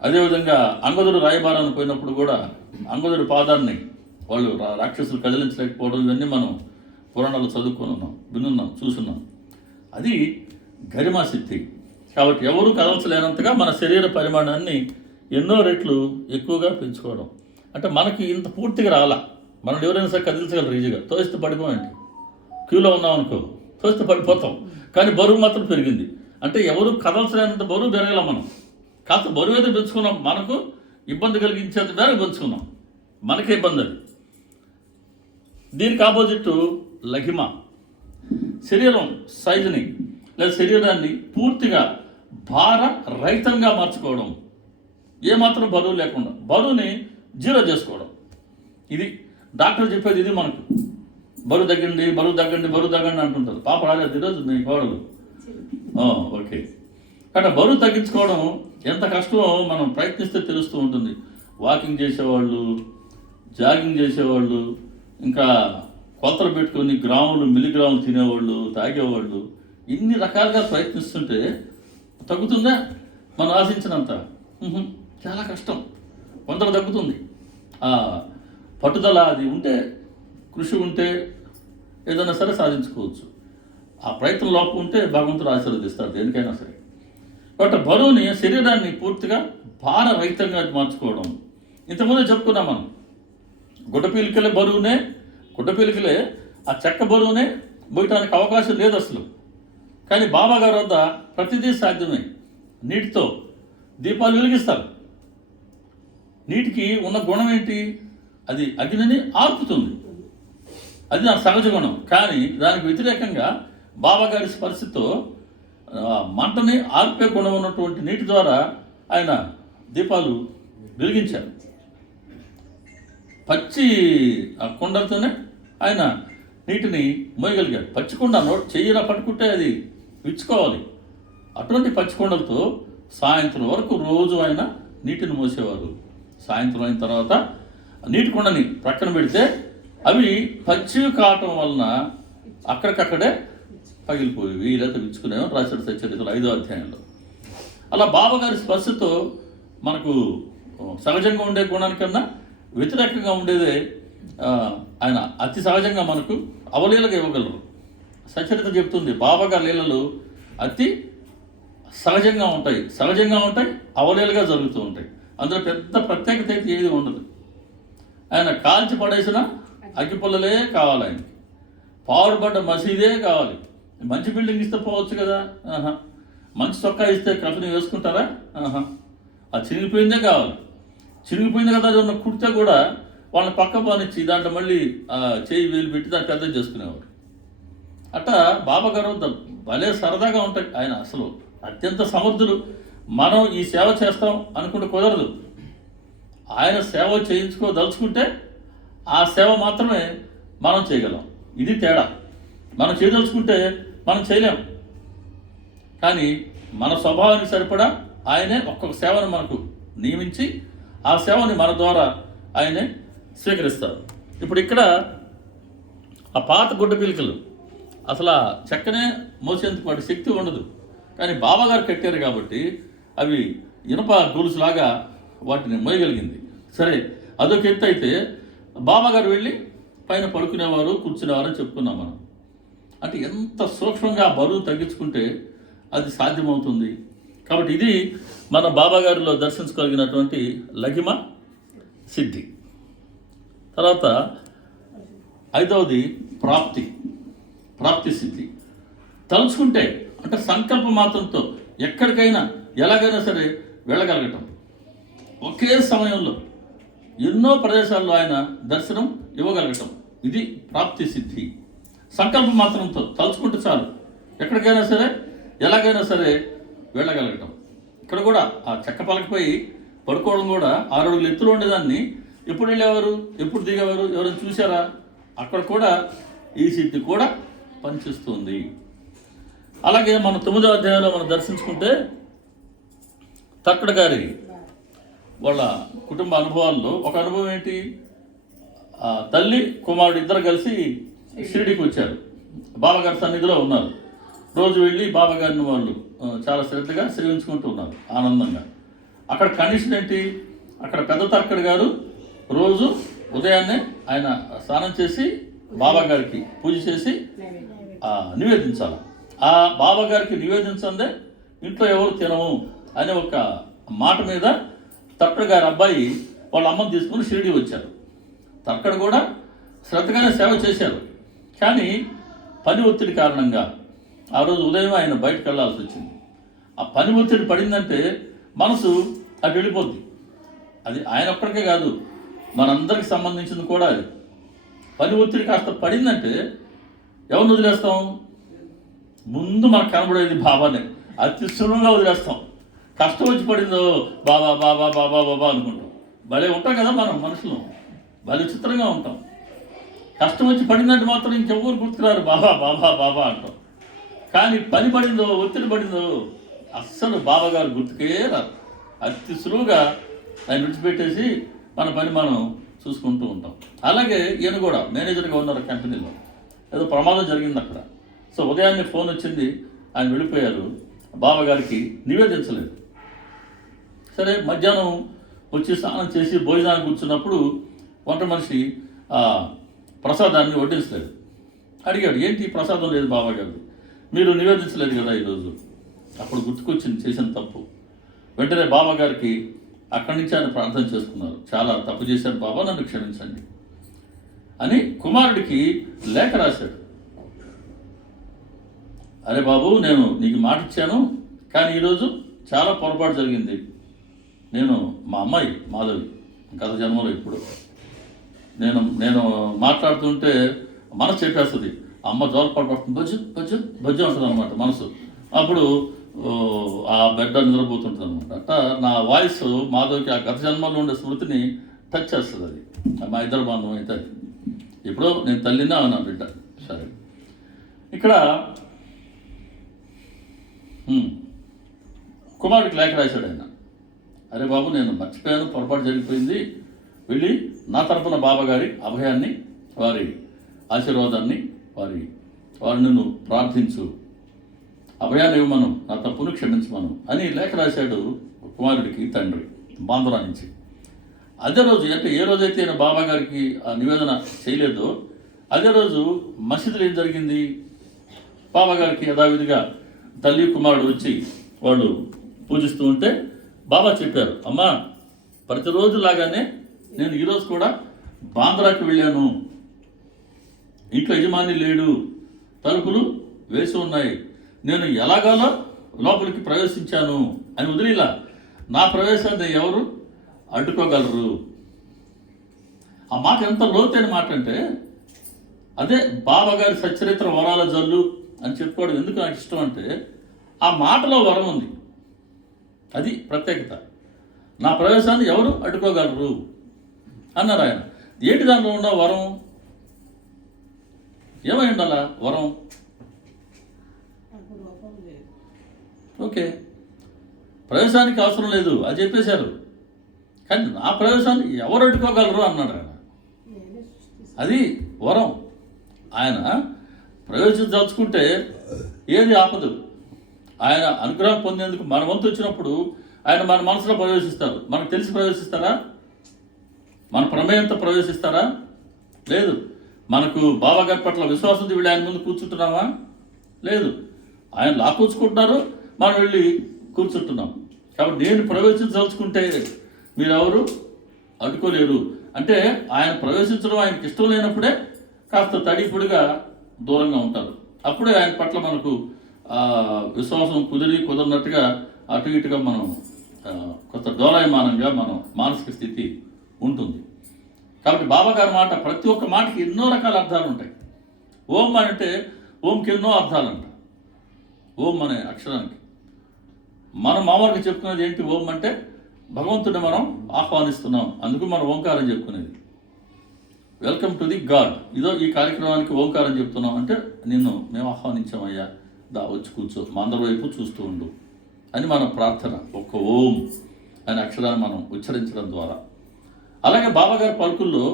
అదేవిధంగా అంగదుడు రాయబారానికి పోయినప్పుడు కూడా అంగదుడి పాదాన్ని వాళ్ళు రాక్షసులు కదిలించలేకపోవడం, ఇవన్నీ మనం పురాణాలు చదువుకొని ఉన్నాం, వినున్నాం, చూసున్నాం. అది గరిమా సిద్ధి. కాబట్టి ఎవరు కదల్చలేనంతగా మన శరీర పరిమాణాన్ని ఎన్నో రెట్లు ఎక్కువగా పెంచుకోవడం. అంటే మనకి ఇంత పూర్తిగా రాలా. మనం ఎవరైనా సరే కదిలించగలరు ఈజీగా. తోస్తే పడిపోయండి, క్యూలో ఉన్నాం అనుకో, తోస్తే పడిపోతాం. కానీ బరువు మాత్రం పెరిగింది. అంటే ఎవరు కదల్చలేనంత బరువు పెరగల. మనం కాస్త బరువు అయితే పెంచుకున్నాం, మనకు ఇబ్బంది కలిగించేంత మేరకు పెంచుకున్నాం, మనకే ఇబ్బంది. అది దీనికి ఆపోజిట్ లఘిమ, శరీరం సైజుని లేదా శరీరాన్ని పూర్తిగా భార రహితంగా మార్చుకోవడం, ఏమాత్రం బరువు లేకుండా బరువుని జీరో చేసుకోవడం. ఇది డాక్టర్ చెప్పేది. ఇది మనకు బరువు తగ్గండి, బరువు తగ్గండి, బరువు తగ్గండి అంటుంటారు. పాప రాలేదు ఈరోజు మీ కోడలు. ఓకే. కానీ బరువు తగ్గించుకోవడం ఎంత కష్టమో మనం ప్రయత్నిస్తే తెలుస్తూ ఉంటుంది. వాకింగ్ చేసేవాళ్ళు, జాగింగ్ చేసేవాళ్ళు, ఇంకా కొలతలు పెట్టుకొని గ్రాములు మిల్లీగ్రాములు తినేవాళ్ళు, తాగేవాళ్ళు, ఇన్ని రకాలుగా ప్రయత్నిస్తుంటే తగ్గుతుందా మనం ఆశించినంత? చాలా కష్టం. కొందరు తగ్గుతుంది. పట్టుదల అది ఉంటే, కృషి ఉంటే ఏదైనా సరే సాధించుకోవచ్చు. ఆ ప్రయత్నం లోపం ఉంటే భగవంతుడు ఆశీర్వదిస్తాడు దేనికైనా సరే. కాబట్టి బరువుని, శరీరాన్ని పూర్తిగా భారరహితంగా మార్చుకోవడం. ఇంతకుముందే చెప్పుకున్నాం మనం, గుడ్డపీలికలే బరువునే, గుడ్డపీలికలే ఆ చెక్క బరువునే మోయటానికి అవకాశం లేదు అసలు. కానీ బాబా గారి వద్ద ప్రతిదీ సాధ్యమే. నీటితో దీపాలు వెలిగిస్తారు. నీటికి ఉన్న గుణం ఏంటి? అది అగ్నిని ఆర్పుతుంది. అది నా సహజ గుణం. కానీ దానికి వ్యతిరేకంగా బాబా గారి స్పర్శతో మంటని ఆర్పే గుణం ఉన్నటువంటి నీటి ద్వారా ఆయన దీపాలు వెలిగించారు. పచ్చి కుండలతోనే ఆయన నీటిని మోయగలిగాడు. పచ్చి కుండ చెయ్యిలా పట్టుకుంటే అది విచ్చుకోవాలి. అటువంటి పచ్చి కుండలతో సాయంత్రం వరకు రోజు ఆయన నీటిని మోసేవారు. సాయంత్రం అయిన తర్వాత నీటి కుండని ప్రక్కన పెడితే అవి పచ్చివి కావటం వలన అక్కడికక్కడే పగిలిపోయేవి, లేదా విచ్చుకునేవి రాశాడు సచ్చరిత్రలో 5వ అధ్యాయంలో. అలా బాబాగారి స్పర్శతో మనకు సహజంగా ఉండే గుణానికన్నా వ్యతిరేకంగా ఉండేదే ఆయన అతి సహజంగా మనకు అవలీలగా ఇవ్వగలరు. సచరిత్ర చెప్తుంది బాబాగారి లీలలు అతి సహజంగా ఉంటాయి, అవలీలగా జరుగుతూ ఉంటాయి. అందులో పెద్ద ప్రత్యేకత అయితే ఏది ఉండదు. ఆయన కాల్చి పడేసిన అగ్గిపుల్లలే కావాలి, ఆయనకి పాడుపడ్డ మసీదే కావాలి. మంచి బిల్డింగ్ ఇస్తే పోవచ్చు కదా, మంచి చొక్కా ఇస్తే కఫని వేసుకుంటారా? అది చిరిగిపోయిందే కావాలి. చిరిగిపోయింది కదా ఉన్న కుడితే కూడా వాళ్ళని పక్క పానిచ్చి దాంట్లో మళ్ళీ చేయి వేలు పెట్టి దాన్ని పెద్ద చేసుకునేవారు. అట్టా బాబా గారు భలే సరదాగా ఉంటాయి. ఆయన అసలు అత్యంత సమర్థులు. మనం ఈ సేవ చేస్తాం అనుకుంటే కుదరదు. ఆయన సేవ చేయించుకోదలుచుకుంటే ఆ సేవ మాత్రమే మనం చేయగలం. ఇది తేడా. మనం చేయదలుచుకుంటే మనం చేయలేం. కానీ మన స్వభావానికి సరిపడా ఆయనే ఒక్కొక్క సేవను మనకు నియమించి ఆ సేవని మన ద్వారా ఆయనే స్వీకరిస్తారు. ఇప్పుడు ఇక్కడ ఆ పాత గుడ్డ పిలికలు అసలు ఆ చెక్కనే మోసేందుకు వాటి శక్తి ఉండదు. కానీ బాబాగారు కట్టారు కాబట్టి అవి ఇనుప గొలుసులాగా వాటిని మోయగలిగింది. సరే, అదొక ఎత్తు అయితే బాబాగారు వెళ్ళి పైన పడుకునేవారు, కూర్చునేవారు అని చెప్పుకున్నాం మనం. అంటే ఎంత సూక్ష్మంగా బరువు తగ్గించుకుంటే అది సాధ్యమవుతుంది. కాబట్టి ఇది మన బాబాగారిలో దర్శించుకోగలిగినటువంటి లఘిమ సిద్ధి. తర్వాత 5వది ప్రాప్తి సిద్ధి. తలుచుకుంటే అంటే సంకల్ప మాత్రంతో ఎక్కడికైనా ఎలాగైనా సరే వెళ్ళగలగటం. ఒకే సమయంలో ఎన్నో ప్రదేశాల్లో ఆయన దర్శనం ఇవ్వగలగటం, ఇది ప్రాప్తి సిద్ధి. సంకల్పం మాత్రంతో తలుచుకుంటే చాలు, ఎక్కడికైనా సరే ఎలాగైనా సరే వెళ్ళగలగటం. ఇక్కడ కూడా ఆ చెక్క పలకపై పడుకోవడం కూడా 6 అడుగులు ఎత్తులో ఉండేదాన్ని ఎప్పుడు వెళ్ళేవారు, ఎప్పుడు దిగేవారు, ఎవరైనా చూసారా? అక్కడ కూడా ఈ సిద్ధి కూడా పనిచేస్తుంది. అలాగే మన 9వ అధ్యాయంలో మనం దర్శించుకుంటే తక్కడ గారి వాళ్ళ కుటుంబ అనుభవాల్లో ఒక అనుభవం ఏంటి? తల్లి కుమారుడు ఇద్దరు కలిసి షిరిడీకి వచ్చారు. బాబాగారి సన్నిధిలో ఉన్నారు. రోజు వెళ్ళి బాబాగారిని వాళ్ళు చాలా శ్రద్ధగా సేవించుకుంటూ ఉన్నారు ఆనందంగా. అక్కడ కండిషన్ ఏంటి? అక్కడ పెద్ద తర్కడ్ గారు రోజు ఉదయాన్నే ఆయన స్నానం చేసి బాబాగారికి పూజ చేసి నివేదించాలి. ఆ బాబాగారికి నివేదించందే ఇంట్లో ఎవరు తినము అనే ఒక మాట మీద తర్కడ్ గారి అబ్బాయి వాళ్ళ అమ్మని తీసుకుని షిరిడీ వచ్చారు. తర్కడ్ కూడా శ్రద్ధగానే సేవ చేశారు. కానీ పని ఒత్తిడి కారణంగా ఆ రోజు ఉదయం ఆయన బయటకు వెళ్ళాల్సి వచ్చింది. ఆ పని ఒత్తిడి పడిందంటే మనసు అటు వెళ్ళిపోద్ది. అది ఆయన ఒక్కడికే కాదు, మనందరికి సంబంధించింది కూడా. అది పని ఒత్తిడి కాస్త పడిందంటే ఎవరిని వదిలేస్తాం? ముందు మనకు కనబడేది బాబానే, అతి సులువుగా వదిలేస్తాం. కష్టం వచ్చి పడిందో బాబా బాబా బాబా బాబా అనుకుంటాం. భలే ఉంటాం కదా మనం మనుషులు, భలే చిత్రంగా ఉంటాం. కష్టం వచ్చి పడిందంటే మాత్రం ఇంకెవ్వరు గుర్తుకురారు, బాబా బాబా బాబా అంటాం. కానీ పని పడిందో, ఒత్తిడి పడిందో అస్సలు బాబాగారు గుర్తుకే రారు. అతి సులువుగా ఆయన విడిచిపెట్టేసి మన పని మనం చూసుకుంటూ ఉంటాం. అలాగే ఈయన కూడా మేనేజర్గా ఉన్నారు కంపెనీలో. ఏదో ప్రమాదం జరిగింది అక్కడ. సో ఉదయాన్నే ఫోన్ వచ్చింది, ఆయన వెళ్ళిపోయారు. బాబాగారికి నివేదించలేదు. సరే మధ్యాహ్నం వచ్చి స్నానం చేసి భోజనానికి కూర్చున్నప్పుడు వంట మనిషి ప్రసాదాన్ని వడ్డించలేదు. అడిగాడు, ఏంటి ప్రసాదం లేదు బాబాగారు, మీరు నివేదించలేదు కదా ఈరోజు. అప్పుడు గుర్తుకొచ్చింది చేసిన తప్పు. వెంటనే బాబాగారికి అక్కడి నుంచి ఆయన ప్రార్థన చేసుకున్నారు. చాలా తప్పు చేశాను బాబా, నన్ను క్షమించండి అని కుమారుడికి లేఖ రాశాడు. అరే బాబు, నేను నీకు మాట ఇచ్చాను, కానీ ఈరోజు చాలా పొరపాటు జరిగింది. నేను మా అమ్మాయి మాధవి గత జన్మలో ఇప్పుడు నేను మాట్లాడుతుంటే మనసు చెప్పేస్తుంది, అమ్మ జోలపాటు పడుతుంది, బజ్జు బజ్జు బజ్జు ఉంటుంది అనమాట మనసు. అప్పుడు ఆ బిడ్డ నిద్రపోతుంటుంది అనమాట. అట్లా నా వాయిస్ మాధవికి ఆ గత జన్మలో ఉండే స్మృతిని టచ్ చేస్తుంది. అది మా ఇద్దరు బాంధవం అయితే. ఇప్పుడు నేను తల్లినా నా బిడ్డ. సరే, ఇక్కడ కుమారుడికి లేఖ రాశాడు ఆయన. అరే బాబు, నేను మర్చిపోయాను, పొరపాటు జరిగిపోయింది. వెళ్ళి నా తరపున బాబాగారి అభయాన్ని, వారి ఆశీర్వాదాన్ని, వారి నిన్ను ప్రార్థించు, అభయాన్ని ఇవ్వమను, నా తప్పును క్షమించమను అని లేఖ రాశాడు కుమారుడికి తండ్రి బాంధురా నుంచి. అదే రోజు, అంటే ఏ రోజైతే ఆయన బాబాగారికి ఆ నివేదన చేయలేదో అదే రోజు మసీదులో ఏం జరిగింది? బాబాగారికి యథావిధిగా తల్లి కుమారుడు వచ్చి వాళ్ళు పూజిస్తూ ఉంటే బాబా చెప్పారు, అమ్మా ప్రతిరోజు లాగానే నేను ఈరోజు కూడా బాంద్రాకి వెళ్ళాను. ఇంట్లో యజమాని లేడు, తలుపులు వేసి ఉన్నాయి, నేను ఎలాగాలో లోపలికి ప్రవేశించాను అని వదిలేలా. నా ప్రవేశాన్ని ఎవరు అడ్డుకోగలరు? ఆ మాట ఎంత లోతైన మాట అంటే, అదే బాబాగారి సచ్చరిత్ర వరాల జల్లు అని చెప్పుకోవడం ఎందుకు నాకు ఇష్టం అంటే, ఆ మాటలో వరం ఉంది. అది ప్రత్యేకత. నా ప్రవేశాన్ని ఎవరు అడ్డుకోగలరు అన్నారు ఆయన. ఏంటి దాంట్లో ఉన్న వరం? ఏమై ఉండాలా వరం? ఓకే, ప్రవేశానికి అవసరం లేదు అది చెప్పేశారు, కానీ నా ప్రవేశాన్ని ఎవరు అడ్డుకోగలరు అన్నాడు ఆయన. అది వరం. ఆయన ప్రవేశించదలుచుకుంటే ఏది ఆపదు. ఆయన అనుగ్రహం పొందేందుకు మన వంతు వచ్చినప్పుడు ఆయన మన మనసులో ప్రవేశిస్తారు. మనకు తెలిసి ప్రవేశిస్తారా? మన ప్రమేయంతో ప్రవేశిస్తారా? లేదు. మనకు బాబాగారి పట్ల విశ్వాసంతో వెళ్ళి ఆయన ముందు కూర్చుంటున్నామా? లేదు. ఆయన లాక్కొచ్చుకుంటున్నారు, మనం వెళ్ళి కూర్చుంటున్నాం. కాబట్టి నేను ప్రవేశించదలుచుకుంటే మీరెవరు అడ్డుకోలేరు. అంటే ఆయన ప్రవేశించడం ఆయనకి ఇష్టం లేనప్పుడే కాస్త తడిపుడిగా దూరంగా ఉంటారు. అప్పుడే ఆయన పట్ల మనకు విశ్వాసం కుదిరినట్టుగా అటు ఇటుగా మనం కొంత డోలాయమానంగా మనం మానసిక స్థితి ఉంటుంది. కాబట్టి బాబా గారి మాట ప్రతి ఒక్క మాటకి ఎన్నో రకాల అర్థాలు ఉంటాయి. ఓం అంటే ఓంకి ఎన్నో అర్థాలు అంట. ఓం అనే అక్షరానికి మనం మామూలుగా చెప్పుకునేది ఏంటి? ఓం అంటే భగవంతుడిని మనం ఆహ్వానిస్తున్నాం, అందుకు మనం ఓంకారం చెప్పుకునేది. వెల్కమ్ టు ది గాడ్, ఇదో ఈ కార్యక్రమానికి ఓంకారం చెప్తున్నాం అంటే మేము ఆహ్వానించామయ్యా, దా వచ్చి కూర్చో, మా అందరి వైపు చూస్తూ ఉండు అని మన ప్రార్థన. ఒక్క ఓం అనే అక్షరాన్ని మనం ఉచ్చరించడం ద్వారా. అలాగే బాబాగారి పలుకుల్లో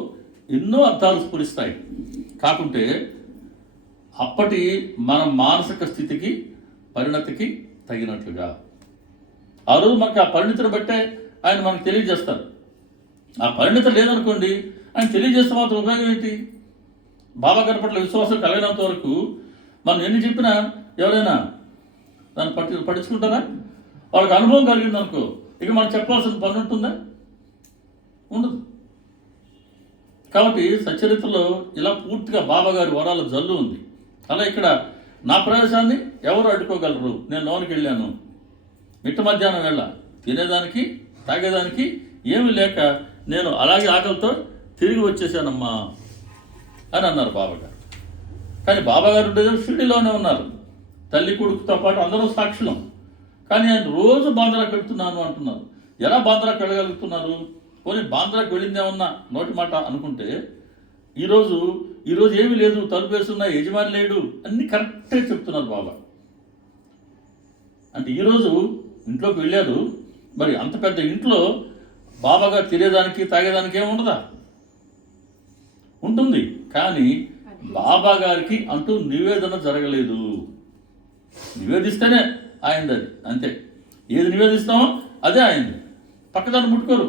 ఎన్నో అర్థాలు స్ఫురిస్తాయి. కాకుంటే అప్పటి మన మానసిక స్థితికి పరిణతికి తగినట్లుగా ఆ రోజు మనకు ఆ పరిణితిని బట్టే ఆయన మనకు తెలియజేస్తారు. ఆ పరిణితి లేదనుకోండి, ఆయన తెలియజేస్తే మాత్రం ఉపయోగం ఏంటి? బాబాగారి పట్ల విశ్వాసం కలిగినంత వరకు మనం ఎన్ని చెప్పినా ఎవరైనా దాన్ని పట్టించుకుంటారా? వాళ్ళకి అనుభవం కలిగింది అనుకో, ఇక మనం చెప్పాల్సిన పని ఉంటుందా? ఉండదు. కాబట్టి సచరిత్రలో ఇలా పూర్తిగా బాబాగారి వరాల జల్లు ఉంది. అలా ఇక్కడ నా ప్రవేశాన్ని ఎవరు అడ్డుకోగలరు? నేను లోనికి వెళ్ళాను, మిట్ట మధ్యాహ్నం వేళ తినేదానికి తాగేదానికి ఏమీ లేక నేను అలాగే ఆకలితో తిరిగి వచ్చేసానమ్మా అని అన్నారు బాబాగారు. కానీ బాబాగారు ఉండేది షిరిడీలోనే ఉన్నారు, తల్లి కొడుకుతో పాటు అందరూ సాక్షులం. కానీ ఆయన రోజు బాంద్రాకి వెళ్తున్నాను అంటున్నారు. ఎలా బాంద్రాకి వెళ్ళగలుగుతున్నారు? పోనీ బాంద్రాకి వెళ్ళిందేమన్నా నోటి మాట అనుకుంటే, ఈరోజు ఏమీ లేదు, తలుపు వేస్తున్నా, యజమాని లేడు, అన్నీ కరెక్టే చెప్తున్నారు బాబా. అంటే ఈరోజు ఇంట్లోకి వెళ్ళారు, మరి అంత పెద్ద ఇంట్లో బాబాగా తినేదానికి తాగేదానికి ఏముండదా? ఉంటుంది. కానీ బాబా గారికి అంటూ నివేదన జరగలేదు. నివేదిస్తేనే ఆయనది, అది అంతే. ఏది నివేదిస్తామో అదే ఆయనది, పక్కదాన్ని ముట్టుకోరు.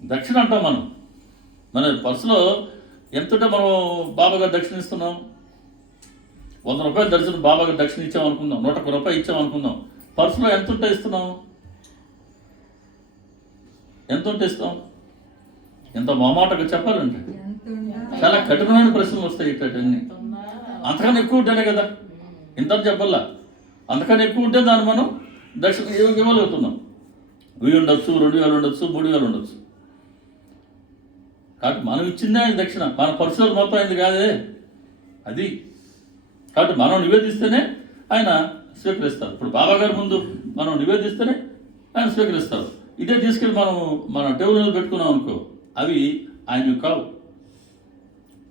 దక్షిణ అంటాం మనం. మన పర్సులో ఎంతుంటే మనం బాబాగారు దక్షిణ ఇస్తున్నాం? 100 రూపాయలు దర్శనం బాబాగారు దక్షిణ ఇచ్చామనుకుందాం, 101 రూపాయలు ఇచ్చామనుకుందాం. పర్సులో ఎంతుంటే ఇస్తున్నాం? ఎంతుంటే ఇస్తాం? ఎంత మొహమాటగా చెప్పాలంటే చాలా కఠినమైన ప్రశ్నలు వస్తాయి ఇట్టన్నీ. అంతకన్నా ఎక్కువ ఉంటేనే కదా, ఇంత చెప్పల్లా. అంతకన్నా ఎక్కువ ఉంటే దాన్ని మనం దక్షిణ ఇవ్వగలుగుతున్నాం. 1000 ఉండొచ్చు, 2000 ఉండొచ్చు, 3000 ఉండొచ్చు. కాబట్టి మనం ఇచ్చిందే ఆయన దక్షిణ, మన పర్సులో మొత్తం అయింది కాదే అది. కాబట్టి మనం నివేదిస్తేనే ఆయన స్వీకరిస్తారు. ఇప్పుడు బాబాగారి ముందు మనం నివేదిస్తేనే ఆయన స్వీకరిస్తారు. ఇదే తీసుకెళ్ళి మనం మన టేబుల్ మీద పెట్టుకున్నాం అనుకో, అవి ఆయనవి కావు.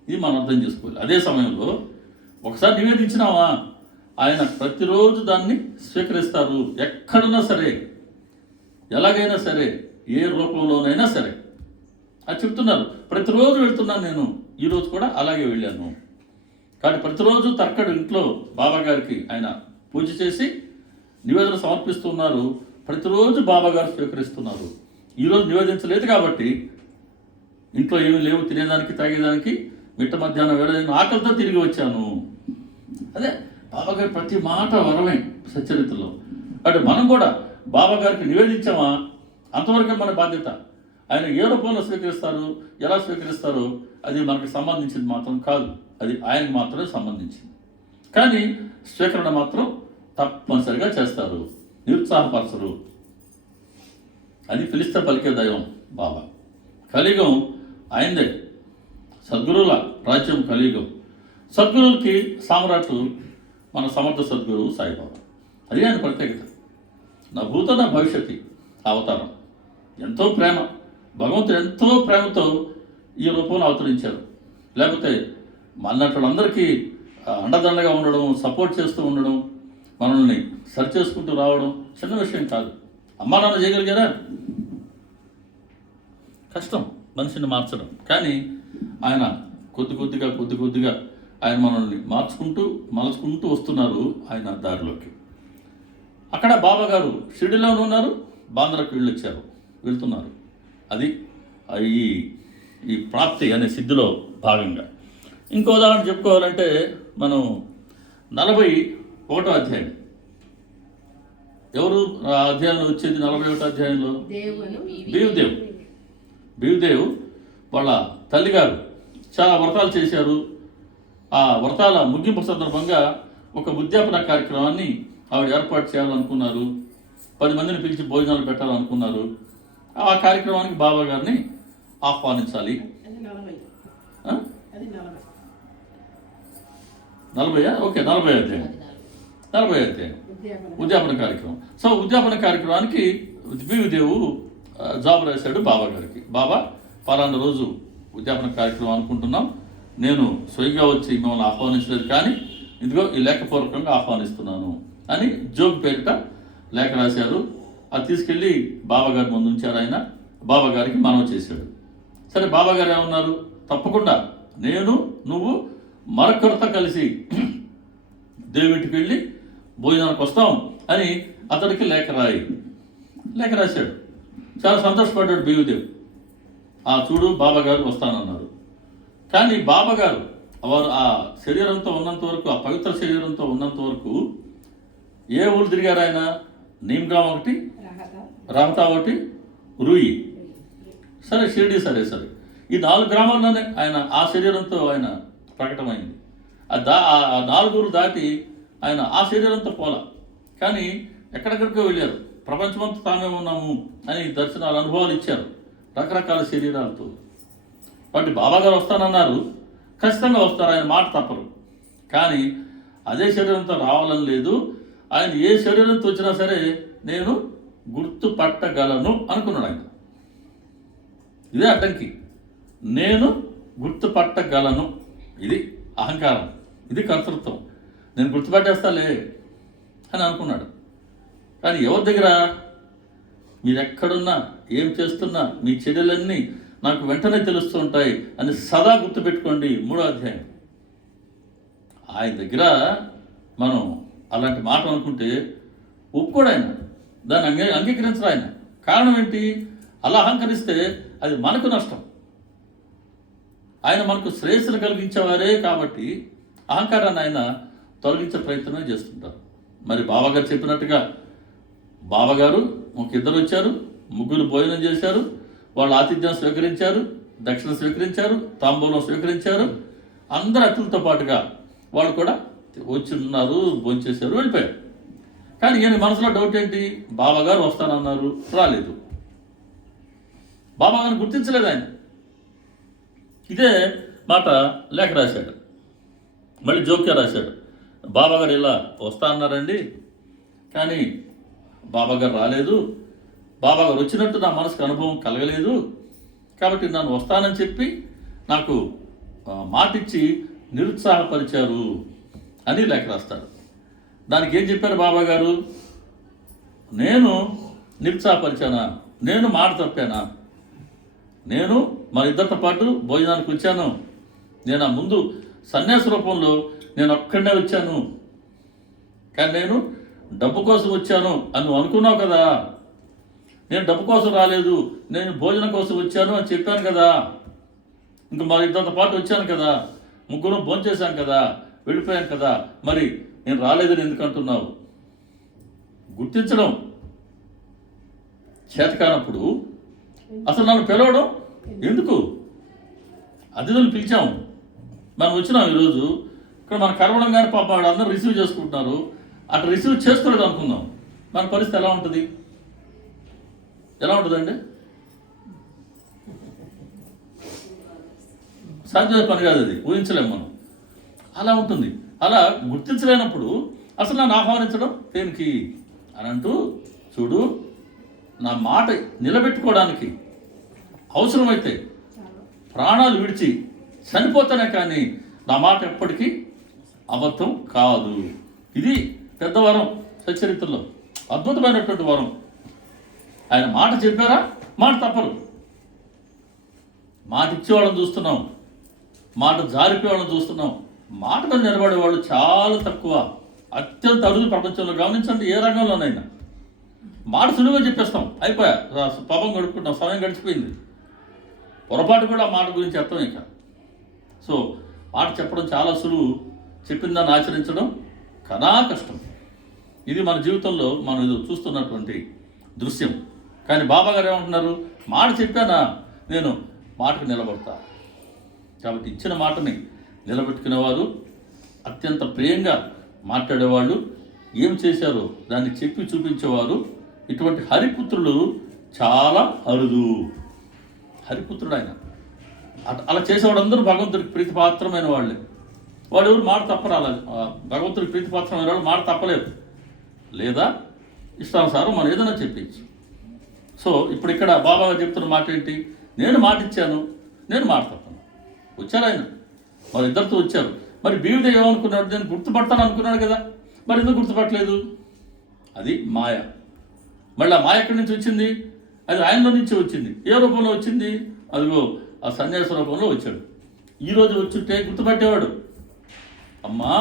ఇది మనం అర్థం చేసుకోవాలి. అదే సమయంలో ఒకసారి నివేదించినావా, ఆయన ప్రతిరోజు దాన్ని స్వీకరిస్తారు. ఎక్కడున్నా సరే, ఎలాగైనా సరే, ఏ రూపంలోనైనా సరే. అది చెప్తున్నారు. ప్రతిరోజు వెళ్తున్నాను నేను, ఈరోజు కూడా అలాగే వెళ్ళాను. కాబట్టి ప్రతిరోజు తర్కడు ఇంట్లో బాబాగారికి ఆయన పూజ చేసి నివేదన సమర్పిస్తున్నారు. ప్రతిరోజు బాబాగారు స్వీకరిస్తున్నారు. ఈరోజు నివేదించలేదు కాబట్టి ఇంట్లో ఏమీ లేవు, తినేదానికి తాగేదానికి. మిట్ట మధ్యాహ్నం వేళ నేను ఆకలితో తిరిగి వచ్చాను. అదే బాబాగారి ప్రతి మాట వరమే సచ్చరిత్రలో. అంటే మనం కూడా బాబాగారికి నివేదించామా, అంతవరకే మన బాధ్యత. ఆయన ఏ రూపంలో స్వీకరిస్తారు, ఎలా స్వీకరిస్తారో అది మనకు సంబంధించింది మాత్రం కాదు, అది ఆయనకు మాత్రమే సంబంధించింది. కానీ స్వీకరణ మాత్రం తప్పనిసరిగా చేస్తారు, నిరుత్సాహపరచరు. అది పిలిస్తే పలికే దైవం బాబా. కలియుగం ఆయనదే, సద్గురువుల రాజ్యం కలియుగం. సద్గురువులకి సామ్రాట్ మన సమర్థ సద్గురువు సాయిబాబా. అది ఆయన ప్రత్యేకత. నా భూత నా భవిష్యత్తు అవతారం. ఎంతో ప్రేమ, భగవంతుడు ఎంతో ప్రేమతో ఈ రూపంలో అవతరించారు. లేకపోతే మనటందరికీ అండదండగా ఉండడం, సపోర్ట్ చేస్తూ ఉండడం, మనల్ని సరి చేసుకుంటూ రావడం చిన్న విషయం కాదు. అమ్మా నాన్న చేయగలిగారా? కష్టం మనిషిని మార్చడం. కానీ ఆయన కొద్ది కొద్దిగా ఆయన మనల్ని మలుచుకుంటూ వస్తున్నారు ఆయన దారిలోకి. అక్కడ బాబా గారు షిరిడీలోనే ఉన్నారు, బాంద్రాకు వెళ్తున్నారు. అది ఈ ప్రాప్తి అనే సిద్ధిలో భాగంగా. ఇంకో ఉదాహరణ చెప్పుకోవాలంటే మనం 41వ అధ్యాయం. ఎవరు ఆ అధ్యాయంలో వచ్చేది? 41వ అధ్యాయంలో బీవ్దేవ్ వాళ్ళ తల్లిగారు చాలా వ్రతాలు చేశారు. ఆ వ్రతాల ముగింపు సందర్భంగా ఒక ఉద్యాపన కార్యక్రమాన్ని ఆవిడ ఏర్పాటు చేయాలనుకున్నారు. 10 మందిని పిలిచి భోజనాలు పెట్టాలనుకున్నారు. ఆ కార్యక్రమానికి బాబా గారిని ఆహ్వానించాలి? 40 ఓకే, 40 అధ్యాయం ఉద్యాపన కార్యక్రమం. సో ఉద్యాపన కార్యక్రమానికి బివిదేవు జాబ్ రాశాడు బాబా గారికి. బాబా పలానా రోజు ఉద్యాపన కార్యక్రమం అనుకుంటున్నాం, నేను స్వయంగా వచ్చి మిమ్మల్ని ఆహ్వానించలేదు, కానీ ఇదిగో ఈ లేఖపూర్వకంగా ఆహ్వానిస్తున్నాను అని జోగ్ పేరిట లేఖ రాశారు. అది తీసుకెళ్ళి బాబా గారి ముందు ఉంచారు. ఆయన బాబా గారికి మనవి చేశాడు. సరే, బాబా గారు ఏమన్నారు? తప్పకుండా నేను నువ్వు మరొకరితో కలిసి దేవుడికి వెళ్ళి భోజనానికి వస్తాం అని అతడికి లేఖ రాశాడు. చాలా సంతోషపడ్డాడు బివిదేవ్. చూడు బాబా గారు వస్తానన్నారు. కానీ బాబా గారు వారు ఆ శరీరంతో ఉన్నంత వరకు, ఆ పవిత్ర శరీరంతో ఉన్నంత వరకు ఏ ఊరు తిరిగారు ఆయన? నీమ్గ్రామ్ ఒకటి, రహతా ఒకటి, రూయి, సరే షిర్డీ, సరే ఈ 4 గ్రామాల్లోనే ఆయన ఆ శరీరంతో ఆయన ప్రకటమైంది. ఆ 4 ఊరు దాటి ఆయన ఆ శరీరంతో పోలా. కానీ ఎక్కడెక్కడికో వెళ్ళారు. ప్రపంచమంతా తామే ఉన్నాము అని దర్శనాలు, అనుభవాలు ఇచ్చారు రకరకాల శరీరాలతో. కాబట్టి బాబాగారు వస్తానన్నారు, ఖచ్చితంగా వస్తారు, ఆయన మాట తప్పరు. కానీ అదే శరీరంతో రావాలని లేదు. ఆయన ఏ శరీరంతో వచ్చినా సరే నేను గుర్తుపట్టగలను అనుకున్నాడు ఆయన. ఇదే అడ్డంకి. నేను గుర్తుపట్టగలను, ఇది అహంకారం, ఇది కర్తృత్వం. నేను గుర్తుపట్టేస్తాలే అని అనుకున్నాడు. కానీ ఎవరి దగ్గర? మీరెక్కడున్నా, ఏం చేస్తున్నా, మీ చర్యలన్నీ నాకు వెంటనే తెలుస్తూ ఉంటాయి అని సదా గుర్తుపెట్టుకోండి. 3వ అధ్యాయం. ఆయన దగ్గర మనం అలాంటి మాట అనుకుంటే ఒప్పుకోడు ఆయన, దాన్ని అంగీకరించరు ఆయన. కారణం ఏంటి? అలా అహంకరిస్తే అది మనకు నష్టం. ఆయన మనకు శ్రేయస్సును కలిగించేవారే కాబట్టి అహంకారాన్ని ఆయన తొలగించే ప్రయత్నమే చేస్తుంటారు. మరి బాబాగారు చెప్పినట్టుగా బాబాగారు ఒక 2 వచ్చారు, 3 భోజనం చేశారు, వాళ్ళు ఆతిథ్యం స్వీకరించారు, దక్షిణ స్వీకరించారు, తాంబూలం స్వీకరించారు. అందరు అతిథులతో పాటుగా వాళ్ళు కూడా వచ్చి ఉన్నారు, భోంచేశారు, వెళ్ళిపోయారు. కానీ ఈయన మనసులో డౌట్ ఏంటి? బాబాగారు వస్తానన్నారు, రాలేదు. బాబాగారిని గుర్తించలేదు ఆయన. ఇదే మాట లేఖ రాశాడు. మళ్ళీ జోక్గా రాశాడు. బాబాగారు ఇలా వస్తా అన్నారండి, కానీ బాబాగారు రాలేదు. బాబాగారు వచ్చినట్టు నా మనసుకు అనుభవం కలగలేదు. కాబట్టి నన్ను వస్తానని చెప్పి నాకు మాటిచ్చి నిరుత్సాహపరిచారు అని లేఖ రాస్తాడు. దానికి ఏం చెప్పారు బాబాగారు? నేను నిరుత్సాహపరిచానా? నేను మాట తప్పానా? నేను మన ఇద్దరితో పాటు భోజనానికి వచ్చాను. నేను ఆ ముందు సన్యాస రూపంలో నేను ఒక్కడే వచ్చాను, కానీ నేను డబ్బు కోసం వచ్చాను అని నువ్వు అనుకున్నావు కదా. నేను డబ్బు కోసం రాలేదు, నేను భోజనం కోసం వచ్చాను అని చెప్పాను కదా. ఇంక మరి ఇద్దరితో పాటు వచ్చాను కదా, 3 భోంచేశాను కదా, వెళ్ళిపోయాను కదా, మరి నేను రాలేదని ఎందుకు అంటున్నావు? గుర్తించడం చేతకానప్పుడు అసలు నన్ను పిలవడం ఎందుకు? అతిథులు పిలిచాము, మనం వచ్చినాం ఈరోజు. ఇక్కడ మన కరవడంగానే పాప అందరూ రిసీవ్ చేసుకుంటున్నారు, అట్లా రిసీవ్ చేసుకోలేదు అనుకుందాం. మన పరిస్థితి ఎలా ఉంటుందండి? సాధ్యమైన పని కాదు, అది ఊహించలేము మనం. అలా ఉంటుంది. అలా గుర్తించలేనప్పుడు అసలు నన్ను ఆహ్వానించడం దేనికి అని అంటూ, చూడు, నా మాట నిలబెట్టుకోవడానికి అవసరమైతే ప్రాణాలు విడిచి చనిపోతానే కానీ నా మాట ఎప్పటికీ అబద్ధం కాదు. ఇది పెద్ద వరం, సచ్చరిత్రలో అద్భుతమైనటువంటి వరం. ఆయన మాట చెప్పారా, మాట తప్పరు. మాట ఇచ్చేవాళ్ళని చూస్తున్నాం, మాట జారిపోయేవాళ్ళని చూస్తున్నాం. మాట మీద నిలబడేవాళ్ళు చాలా తక్కువ, అత్యంత అరుదు ప్రపంచంలో. గమనించండి, ఏ రంగంలోనైనా మాట సులువుగా చెప్పేస్తాం, అయిపోయా, పాపం గడుపుకుంటాం, సమయం గడిచిపోయింది. పొరపాటు కూడా మాట గురించి అర్థం ఇక. సో మాట చెప్పడం చాలా సులువు, చెప్పిన దాన్ని ఆచరించడం కనా కష్టం. ఇది మన జీవితంలో మనం ఇది చూస్తున్నటువంటి దృశ్యం. కానీ బాబా గారు ఏమంటున్నారు? మాట చెప్పానా, నేను మాటకు నిలబడతా. కాబట్టి ఇచ్చిన మాటని నిలబెట్టుకునేవారు, అత్యంత ప్రియంగా మాట్లాడేవాళ్ళు, ఏం చేశారో దాన్ని చెప్పి చూపించేవారు, ఇటువంటి హరిపుత్రులు చాలా అరుదు. హరిపుత్రుడు ఆయన. అలా చేసేవాళ్ళందరూ భగవంతుడికి ప్రీతిపాత్రమైన వాళ్ళే. వాడు ఎవరు మాట తప్పరాలి, భగవంతుడికి ప్రీతిపాత్రమైన వాళ్ళు మాట తప్పలేదు. లేదా ఇష్టానుసారం మనం ఏదైనా చెప్పించు. సో ఇప్పుడు ఇక్కడ బాబా చెప్తున్న మాట ఏంటి? నేను మాట ఇచ్చాను, నేను మాట తప్పను. వచ్చారు ఆయన, మరి ఇద్దరితో వచ్చారు. మరి బీవిదే ఏమనుకున్నాడు? నేను గుర్తుపడతాను అనుకున్నాడు కదా, మరి ఎందుకు గుర్తుపట్టలేదు? అది మాయ. మళ్ళీ ఆ మాయ ఎక్కడి నుంచి వచ్చింది? అది ఆయనలో నుంచి వచ్చింది. ఏ రూపంలో వచ్చింది? అదిగో ఆ సన్యాస రూపంలో వచ్చాడు. ఈరోజు వచ్చుంటే గుర్తుపట్టేవాడు. అమ్మా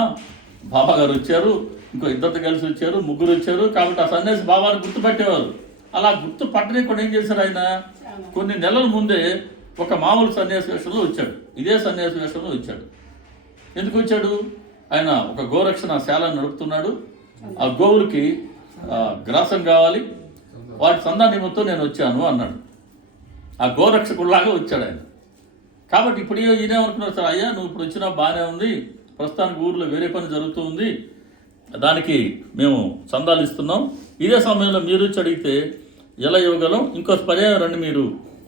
బాబా గారు వచ్చారు, ఇంకో ఇద్దరితో కలిసి వచ్చారు, ముగ్గురు వచ్చారు, కాబట్టి ఆ సన్యాసి బాబాని గుర్తుపట్టేవారు. అలా గుర్తుపట్టనే కూడా ఏం చేశారు ఆయన? కొన్ని నెలల ముందే ఒక మామూలు సన్యాస వేషంలో వచ్చాడు. ఇదే సన్యాస వేషంలో వచ్చాడు. ఎందుకు వచ్చాడు? ఆయన ఒక గోరక్షణ శాలను నడుపుతున్నాడు. ఆ గోవులకి గ్రాసం కావాలి, వాటి సందా నిమిత్తం నేను వచ్చాను అన్నాడు. ఆ గోరక్షకుడిలాగా వచ్చాడు ఆయన. కాబట్టి ఇప్పుడు ఈయనేమనుకున్నారు? సార్ అయ్యా నువ్వు ఇప్పుడు వచ్చినా బాగానే ఉంది, ప్రస్తుతానికి ఊర్లో వేరే పని జరుగుతుంది, దానికి మేము చందాలు ఇస్తున్నాం, ఇదే సమయంలో మీరు వచ్చి అడిగితే ఎలా ఇవ్వగలం, ఇంకో పర్యాయం రండి మీరు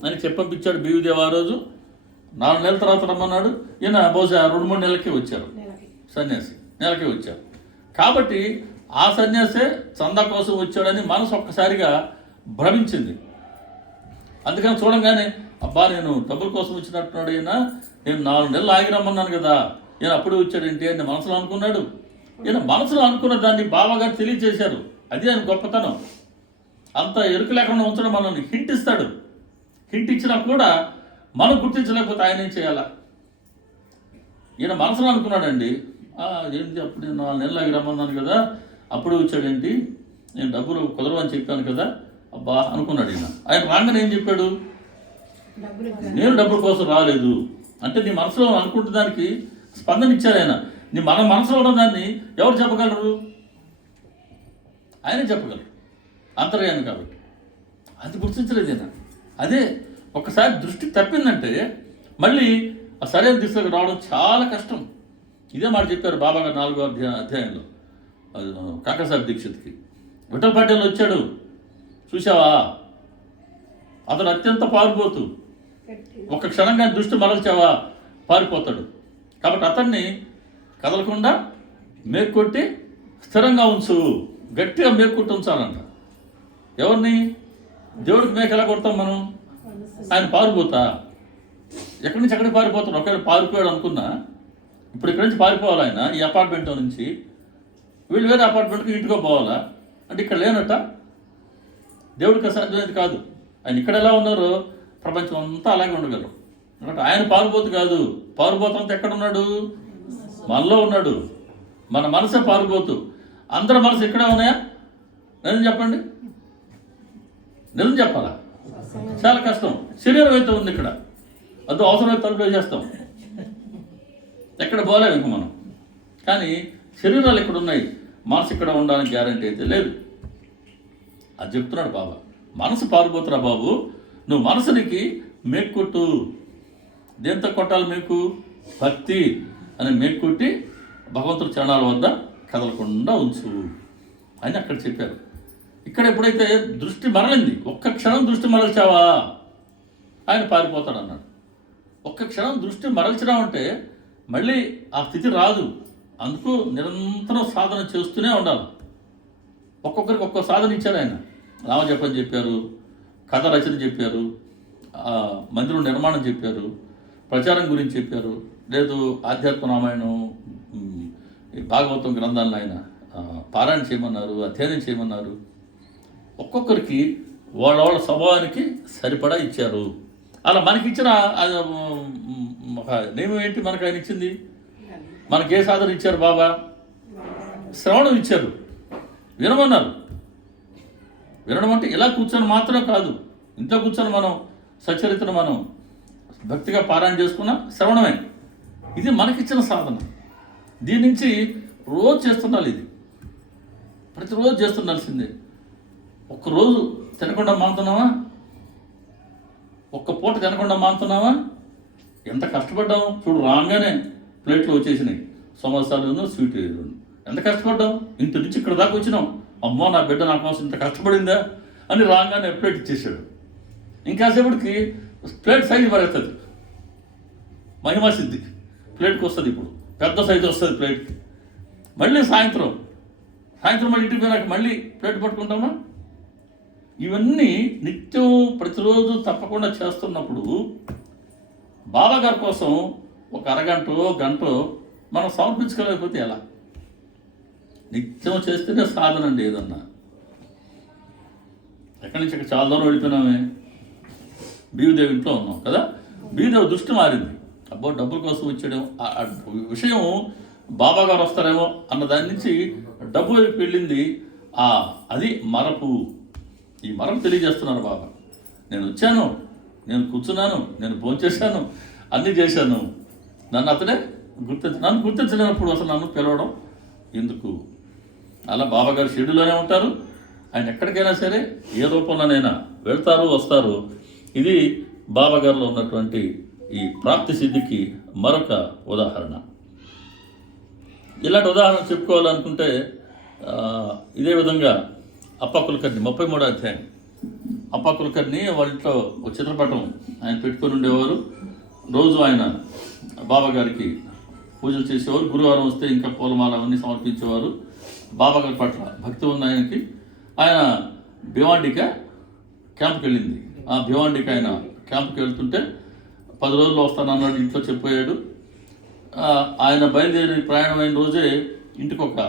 అని చెప్పంపించాడు బీవిదేవ్. ఆ రోజు 4 నెలల తర్వాత రమ్మన్నాడు. ఈయన బహుశా 2-3 నెలలకి వచ్చారు. సన్యాసి నెలకి వచ్చారు. కాబట్టి ఆ సన్యాసే చందా కోసం వచ్చాడని మనసు ఒక్కసారిగా భ్రమించింది. అందుకని చూడంగానే అబ్బా నేను డబ్బుల కోసం వచ్చినట్టున్నాడు ఈయన, నేను 4 నెలలు ఆగి రమ్మన్నాను కదా, ఈయన అప్పుడే వచ్చాడేంటి అని మనసులో అనుకున్నాడు. ఈయన మనసులో అనుకున్న దాన్ని బాబాగారు తెలియజేశారు. అది ఆయన గొప్పతనం. అంత ఎరుకు లేకుండా ఉంచడం మనల్ని హింట్ ఇస్తాడు. హింట్ ఇచ్చినా కూడా మనం గుర్తించలేకపోతే ఆయన ఏం చేయాలా? ఈయన మనసులో అనుకున్నాడండి, ఏంటి అప్పుడు నేను 4 నెలలు ఆగి రమ్మన్నాను కదా, అప్పుడు వచ్చాడేంటి, నేను డబ్బులు కుదరవని చెప్పాను కదా, అబ్బా అనుకున్నాడు ఈయన. ఆయన రాగానే ఏం చెప్పాడు? నేను డబ్బుల కోసం రాలేదు అంటే నీ మనసులో అనుకుంటే దానికి స్పందన ఇచ్చారు ఆయన. మన మనసులో ఉన్న దాన్ని ఎవరు చెప్పగలరు? ఆయనే చెప్పగలరు, అంతర్యాన్ని కాబట్టి. అది గుర్తించలేదు ఈయన. అదే ఒకసారి దృష్టి తప్పిందంటే మళ్ళీ ఆ సరైన దిశలోకి రావడం చాలా కష్టం. ఇదే మాట చెప్పారు బాబా గారు 4వ అధ్యాయంలో కాకసాహెబ్ దీక్షిత్కి. విఠల్ పటేల్ వచ్చాడు, చూసావా, అతడు అత్యంత పారిపోతూ, ఒక క్షణంగా దృష్టి మరల్చావా పారిపోతాడు. కాబట్టి అతన్ని కదలకుండా మేక్కొట్టి స్థిరంగా ఉంచు, గట్టిగా మేక్కొట్టి ఉంచాలంట. ఎవరిని? దేవుడికి మేక ఎలా కొడతాం మనం? ఆయన పారిపోతా, ఎక్కడి నుంచి ఎక్కడికి పారిపోతాడు? ఒకవేళ పారిపోయాడు అనుకున్నా, ఇప్పుడు ఇక్కడి నుంచి పారిపోవాలి ఆయన, ఈ అపార్ట్మెంట్లో నుంచి. వీళ్ళు వేరే అపార్ట్మెంట్కి ఇంటికో పోవాలా అంటే ఇక్కడ లేనట్ట. దేవుడికి అసాధ్యమైనది కాదు. ఆయన ఇక్కడ ఎలా ఉన్నారో ప్రపంచం అంతా అలాగే ఉండగలరు. ఎందుకంటే ఆయన పారిపోతు కాదు, పారిపోతంతా ఎక్కడున్నాడు? మనలో ఉన్నాడు. మన మనసే పారిపోతూ. అందరి మనసు ఇక్కడే ఉన్నాయా? నిజం చెప్పండి, నిజం చెప్పాలా? చాలా కష్టం. శరీరం అయితే ఉంది ఇక్కడ, అదో అవసరమైతే తలుపు వేసేస్తాం, ఎక్కడ పోలేము ఇంక మనం. కానీ శరీరాలు ఇక్కడ ఉన్నాయి, మనసు ఇక్కడ ఉండడానికి గ్యారంటీ అయితే లేదు. అది చెప్తున్నాడు బాబా. మనసు పారిపోతురా బాబు, నువ్వు మనసునికి మేక్కొట్టు. దేంతో కొట్టాలి మేకు? భక్తి అని మేక్కొట్టి భగవంతుడి చరణాల వద్ద కదలకుండా ఉంచు అని అక్కడ చెప్పారు. ఇక్కడ ఎప్పుడైతే దృష్టి మరలింది, ఒక్క క్షణం దృష్టి మరల్చావా ఆయన పారిపోతాడు అన్నాడు. ఒక్క క్షణం దృష్టి మరల్చడం అంటే మళ్ళీ ఆ స్థితి రాదు. అందుకు నిరంతరం సాధన చేస్తూనే ఉండాలి. ఒక్కొక్కరికి ఒక్కొక్క సాధన ఇచ్చారు ఆయన. రామజపం చెప్పారు, కథ రచన చెప్పారు, మందిరం నిర్మాణం చెప్పారు, ప్రచారం గురించి చెప్పారు, లేదు ఆధ్యాత్మ రామాయణం భాగవతం గ్రంథాలను ఆయన పారాయణ చేయమన్నారు, అధ్యయనం చేయమన్నారు. ఒక్కొక్కరికి వాళ్ళ స్వభావానికి సరిపడా ఇచ్చారు. అలా మనకిచ్చిన ఒక నియమం ఏంటి? మనకు ఆయన ఇచ్చింది, మనకి ఏ సాధన ఇచ్చారు బాబా? శ్రవణం ఇచ్చారు, వినమన్నారు. వినడం అంటే ఇలా కూర్చొని మాత్రమే కాదు, ఇంట్లో కూర్చొని మనం సచరిత్ర మనం భక్తిగా పారాయణ చేసుకున్న శ్రవణమే. ఇది మనకిచ్చిన సాధన. దీని నుంచి రోజు చేస్తుండాలి. ఇది ప్రతిరోజు చేస్తుండాల్సిందే. ఒక్కరోజు తినకుండా మానుతున్నావా? ఒక్క పూట తినకుండా మానుతున్నావా? ఎంత కష్టపడ్డావు చూడు. రాగానే ప్లేట్లో వచ్చేసినాయి, సమోసాలు, స్వీట్. ఎంత కష్టపడ్డావు, ఇంటి నుంచి ఇక్కడ దాకా వచ్చినావు. అమ్మో నా బిడ్డ నా కోసం ఇంత కష్టపడిందా అని రాగానే ప్లేట్ ఇచ్చేసాడు. ఇంకాసేపటికి ప్లేట్ సైజు పడుతుంది, మహిమా సిద్ధి ప్లేట్కి వస్తుంది, ఇప్పుడు పెద్ద సైజు వస్తుంది ప్లేట్కి. మళ్ళీ సాయంత్రం మళ్ళీ ఇంటికి పోయినాక మళ్ళీ ప్లేట్ పట్టుకుంటామా? ఇవన్నీ నిత్యం ప్రతిరోజు తప్పకుండా చేస్తున్నప్పుడు బాబాగారి కోసం ఒక అరగంట గంట మనం సమర్పించుకోలేకపోతే ఎలా? నిత్యం చేస్తేనే సాధన అండి. ఏదన్నా ఎక్కడి నుంచి చాలా దూరం వెళ్ళిపోయినామే, బీవిదేవి ఇంట్లో ఉన్నాం కదా, బీవిదేవి దృష్టి మారింది. అబ్బో డబ్బుల కోసం వచ్చాడు విషయం బాబాగారు వస్తారేమో అన్న దాని నుంచి డబ్బు వైపు వెళ్ళింది. అది మరపు. ఈ మరపు తెలియజేస్తున్నారు బాబా. నేను వచ్చాను, నేను కూర్చున్నాను, నేను భోంచేశాను, అన్నీ చేశాను, నన్ను అతడే నన్ను గుర్తించలేనప్పుడు అసలు నన్ను పిలవడం ఎందుకు? అలా బాబాగారు షెడ్యూల్లోనే ఉంటారు. ఆయన ఎక్కడికైనా సరే ఏ రూపంలోనైనా వెళ్తారు, వస్తారు. ఇది బాబాగారిలో ఉన్నటువంటి ఈ ప్రాప్తి సిద్ధికి మరొక ఉదాహరణ. ఇలాంటి ఉదాహరణ చెప్పుకోవాలనుకుంటే ఇదే విధంగా అప్పా కులకర్ణి 33వ అధ్యాయం. అప్పా కులకర్ణి వాళ్ళ ఇంట్లో ఒక చిత్రపటం ఆయన పెట్టుకొని ఉండేవారు. రోజు ఆయన బాబాగారికి పూజలు చేసేవారు. గురువారం వస్తే ఇంకా పూలమాల అవన్నీ సమర్పించేవారు. బాబాగారి పట్ల భక్తి ఉంది ఆయనకి. ఆయన భివాండిక క్యాంప్కి వెళ్ళింది. ఆ భివాండిక ఆయన క్యాంప్కి వెళ్తుంటే 10 రోజుల్లో వస్తానన్నాడు, ఇంట్లో చెప్పాడు. ఆయన బయలుదేరి ప్రయాణమైన రోజే ఇంటికి ఒక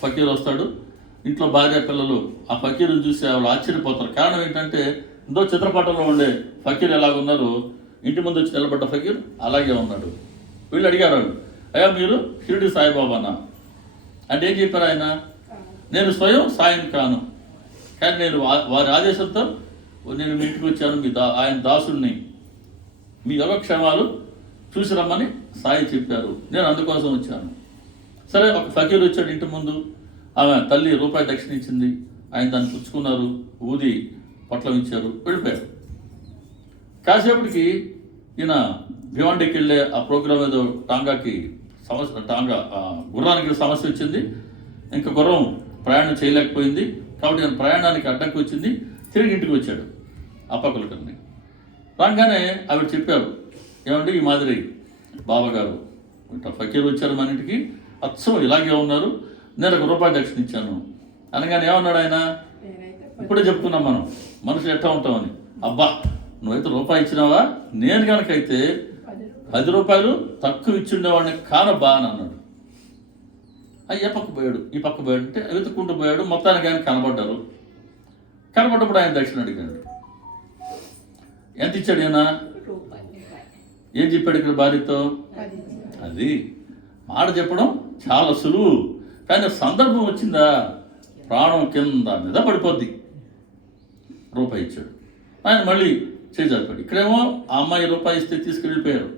ఫకీర్ వస్తాడు. ఇంట్లో భార్య పిల్లలు ఆ ఫకీర్ని చూసి వాళ్ళు ఆశ్చర్యపోతారు. కారణం ఏంటంటే ఇందో చిత్రపటంలో ఉండే ఫకీర్ ఎలాగున్నారు, ఇంటి ముందు వచ్చి నిలబడ్డ ఫకీర్ అలాగే ఉన్నాడు. వీళ్ళు అడిగారు, అయ్యా మీరు షిరిడి సాయిబాబానా అంటే ఏం చెప్పారు ఆయన? నేను స్వయం సాయం కాను, కానీ నేను వారి ఆదేశంతో నేను మీ ఇంటికి వచ్చాను, ఆయన దాసుడిని, మీ యోగక్షేమాలు చూసి రమ్మని సాయి చెప్పారు, నేను అందుకోసం వచ్చాను. సరే, ఒక ఫకీర్ వచ్చాడు ఇంటి ముందు. ఆమె తల్లి రూపాయి దక్షిణ ఇచ్చింది. ఆయన దాన్ని పుచ్చుకున్నారు, ఊది పొట్లం ఇచ్చారు, వెళ్ళిపోయారు. కాసేపటికి ఈయన భివాండికి వెళ్ళే ఆ ప్రోగ్రామ్ ఏదో గుర్రానికి సమస్య వచ్చింది. ఇంకా గుర్రం ప్రయాణం చేయలేకపోయింది. కాబట్టి ఆయన ప్రయాణానికి అడ్డంకి వచ్చింది. తిరిగి ఇంటికి వచ్చాడు అప్పా కులకర్ణి. రాగానే ఆవిడ చెప్పారు, ఏమంటే ఈ మాదిరి బాబాగారు ఇట్లా ఫకీర్ వచ్చారు మన ఇంటికి, అచ్చం ఇలాగే ఉన్నారు, నేను ఒక రూపాయి దక్షిణ ఇచ్చాను అనగానే ఏమన్నాడు ఆయన? ఇప్పుడే చెప్తున్నాం మనం మనుషులు ఎట్లా ఉంటామని. అబ్బా నువ్వైతే రూపాయి ఇచ్చినావా, నేను కనుకైతే 10 రూపాయలు తక్కువ ఇచ్చిండేవాడిని కానబ్బా అని అన్నాడు. ఏ పక్క పోయాడు, ఈ పక్క పోయాడు అంటే వెతుక్కుంటూ పోయాడు. మొత్తానికి ఆయన కనబడ్డప్పుడు ఆయన దక్షిణ అడిగాడు. ఎంత ఇచ్చాడు ఈయన? ఏం చెప్పాడు ఇక్కడ భార్యతో? అది మాట చెప్పడం చాలా సులువు, కానీ సందర్భం వచ్చిందా ప్రాణం కింద మీద పడిపోద్ది. రూపాయి ఇచ్చాడు. ఆయన మళ్ళీ చేజారిపాడు. ఇక్కడేమో ఆ అమ్మాయి రూపాయి ఇస్తే తీసుకెళ్ళిపోయారు,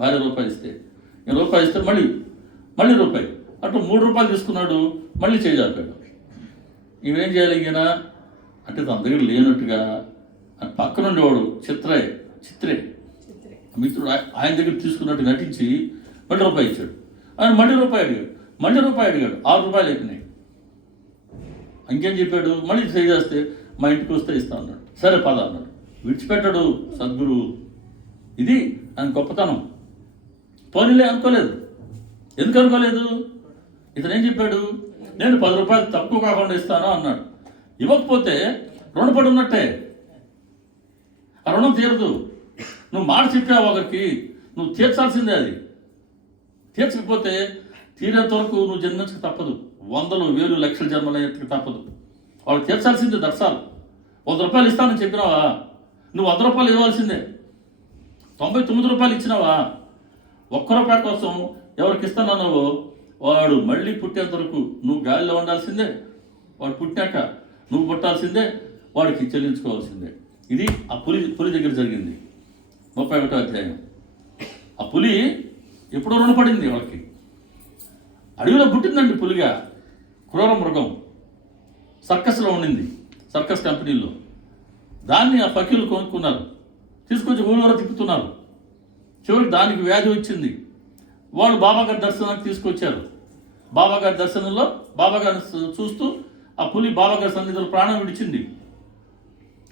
భార్య రూపాయి ఇస్తే. నేను రూపాయి ఇస్తే మళ్ళీ రూపాయి, అటు 3 రూపాయలు తీసుకున్నాడు, మళ్ళీ చేజారిపాడు. ఇవేం చేయాలి ఈయన అంటే తన దగ్గర లేనట్టుగా పక్కన ఉండేవాడు చిత్రే మిత్రుడు ఆయన దగ్గర తీసుకున్నట్టు నటించి మళ్ళీ రూపాయి ఇచ్చాడు. ఆయన మళ్ళీ రూపాయి అడిగాడు. 6 రూపాయలు అయిపోయినాయి. ఇంకేం చెప్పాడు? మళ్ళీ చేస్తే మా ఇంటికి వస్తే ఇస్తా అన్నాడు. సరే పద అన్నాడు. విడిచిపెట్టాడు సద్గురు. ఇది ఆయన గొప్పతనం. పోనీలే అనుకోలేదు. ఎందుకు అనుకోలేదు? ఇతను ఏం చెప్పాడు? నేను 10 రూపాయలు తక్కువ కాకుండా ఇస్తాను అన్నాడు. ఇవ్వకపోతే రుణపడి ఉన్నట్టే, ఆ రుణం తీరదు. నువ్వు మాట చెప్పావు ఒకరికి, నువ్వు తీర్చాల్సిందే. అది తీర్చకపోతే తీరేంత వరకు నువ్వు జన్మించక తప్పదు. 100,000, 1,000, లక్షల జన్మలు ఎత్తుకు తప్పదు. వాళ్ళు తీర్చాల్సిందే. దర్శాలు 100 రూపాయలు ఇస్తానని చెప్పినావా, నువ్వు 100 రూపాయలు ఇవ్వాల్సిందే. 99 రూపాయలు ఇచ్చినావా, 1 రూపాయి కోసం ఎవరికి ఇస్తానన్నావో వాడు మళ్ళీ పుట్టేంత వరకు నువ్వు గాలిలో ఉండాల్సిందే. వాడు పుట్టాక నువ్వు పుట్టాల్సిందే, వాడికి చెల్లించుకోవాల్సిందే. ఇది ఆ పులి దగ్గర జరిగింది. 31వ అధ్యాయం. ఆ పులి ఎప్పుడో రుణపడింది వాళ్ళకి. అడవిలో పుట్టిందండి పులిగా, క్రూర మృగం. సర్కస్లో ఉండింది, సర్కస్ కంపెనీలో. దాన్ని ఆ ఫకీర్లు కొనుక్కున్నారు, తీసుకొచ్చి ఊళ్ళో తిప్పుతున్నారు. చివరికి దానికి వ్యాధి వచ్చింది. వాళ్ళు బాబాగారి దర్శనానికి తీసుకొచ్చారు. బాబాగారి దర్శనంలో బాబాగారిని చూస్తూ ఆ పులి బాబాగారి సన్నిధిలో ప్రాణం విడిచింది.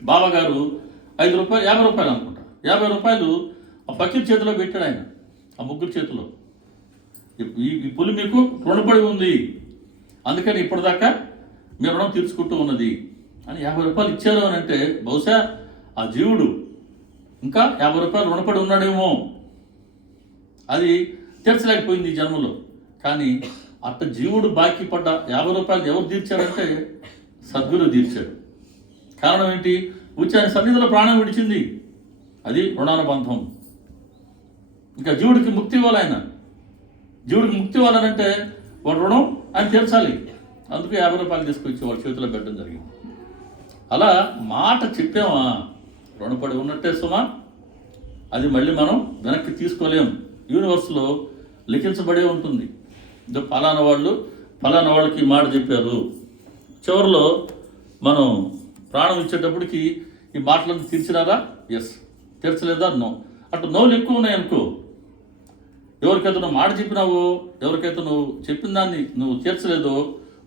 బాబాగారు 5 రూపాయలు 50 రూపాయలు అనుకుంటా 50 రూపాయలు ఆ ఫకీర్ చేతిలో పెట్టాడు ఆయన, ఆ ముగ్గురు చేతిలో. ఈ పులి మీకు రుణపడి ఉంది, అందుకని ఇప్పటిదాకా మీ రుణం తీర్చుకుంటూ ఉన్నది అని 50 రూపాయలు ఇచ్చారు అని అంటే బహుశా ఆ జీవుడు ఇంకా 50 రూపాయలు రుణపడి ఉన్నాడేమో, అది తీర్చలేకపోయింది ఈ జన్మలో. కానీ అట్ట జీవుడు బాకీ పడ్డ 50 రూపాయలు ఎవరు తీర్చాడంటే సద్గురు తీర్చాడు. కారణం ఏంటి? వచ్చి ఆయన సన్నిధిలో ప్రాణం విడిచింది, అది రుణానుబంధం. ఇంకా జీవుడికి ముక్తి ఇవ్వాలి ఆయన. జీవుడికి ముక్తి ఇవ్వాలనంటే వాడు రుణం ఆయన తీర్చాలి. అందుకు 50 రూపాయలు తీసుకొచ్చి వాడి చేతిలో పెట్టడం జరిగింది. అలా మాట చెప్పామా రుణపడి ఉన్నట్టే సుమా, అది మళ్ళీ మనం వెనక్కి తీసుకోలేం. యూనివర్స్లో లిఖించబడే ఉంటుంది. ఫలానా వాళ్ళకి మాట చెప్పారు, చివరిలో మనం ప్రాణం ఇచ్చేటప్పటికి ఈ మాటలను తీర్చినారా? ఎస్. తీర్చలేదా? నో. అటు నోలు ఎక్కువ ఉన్నాయనుకో, ఎవరికైతే నువ్వు మాట చెప్పినావో, ఎవరికైతే నువ్వు చెప్పిన దాన్ని నువ్వు తీర్చలేదో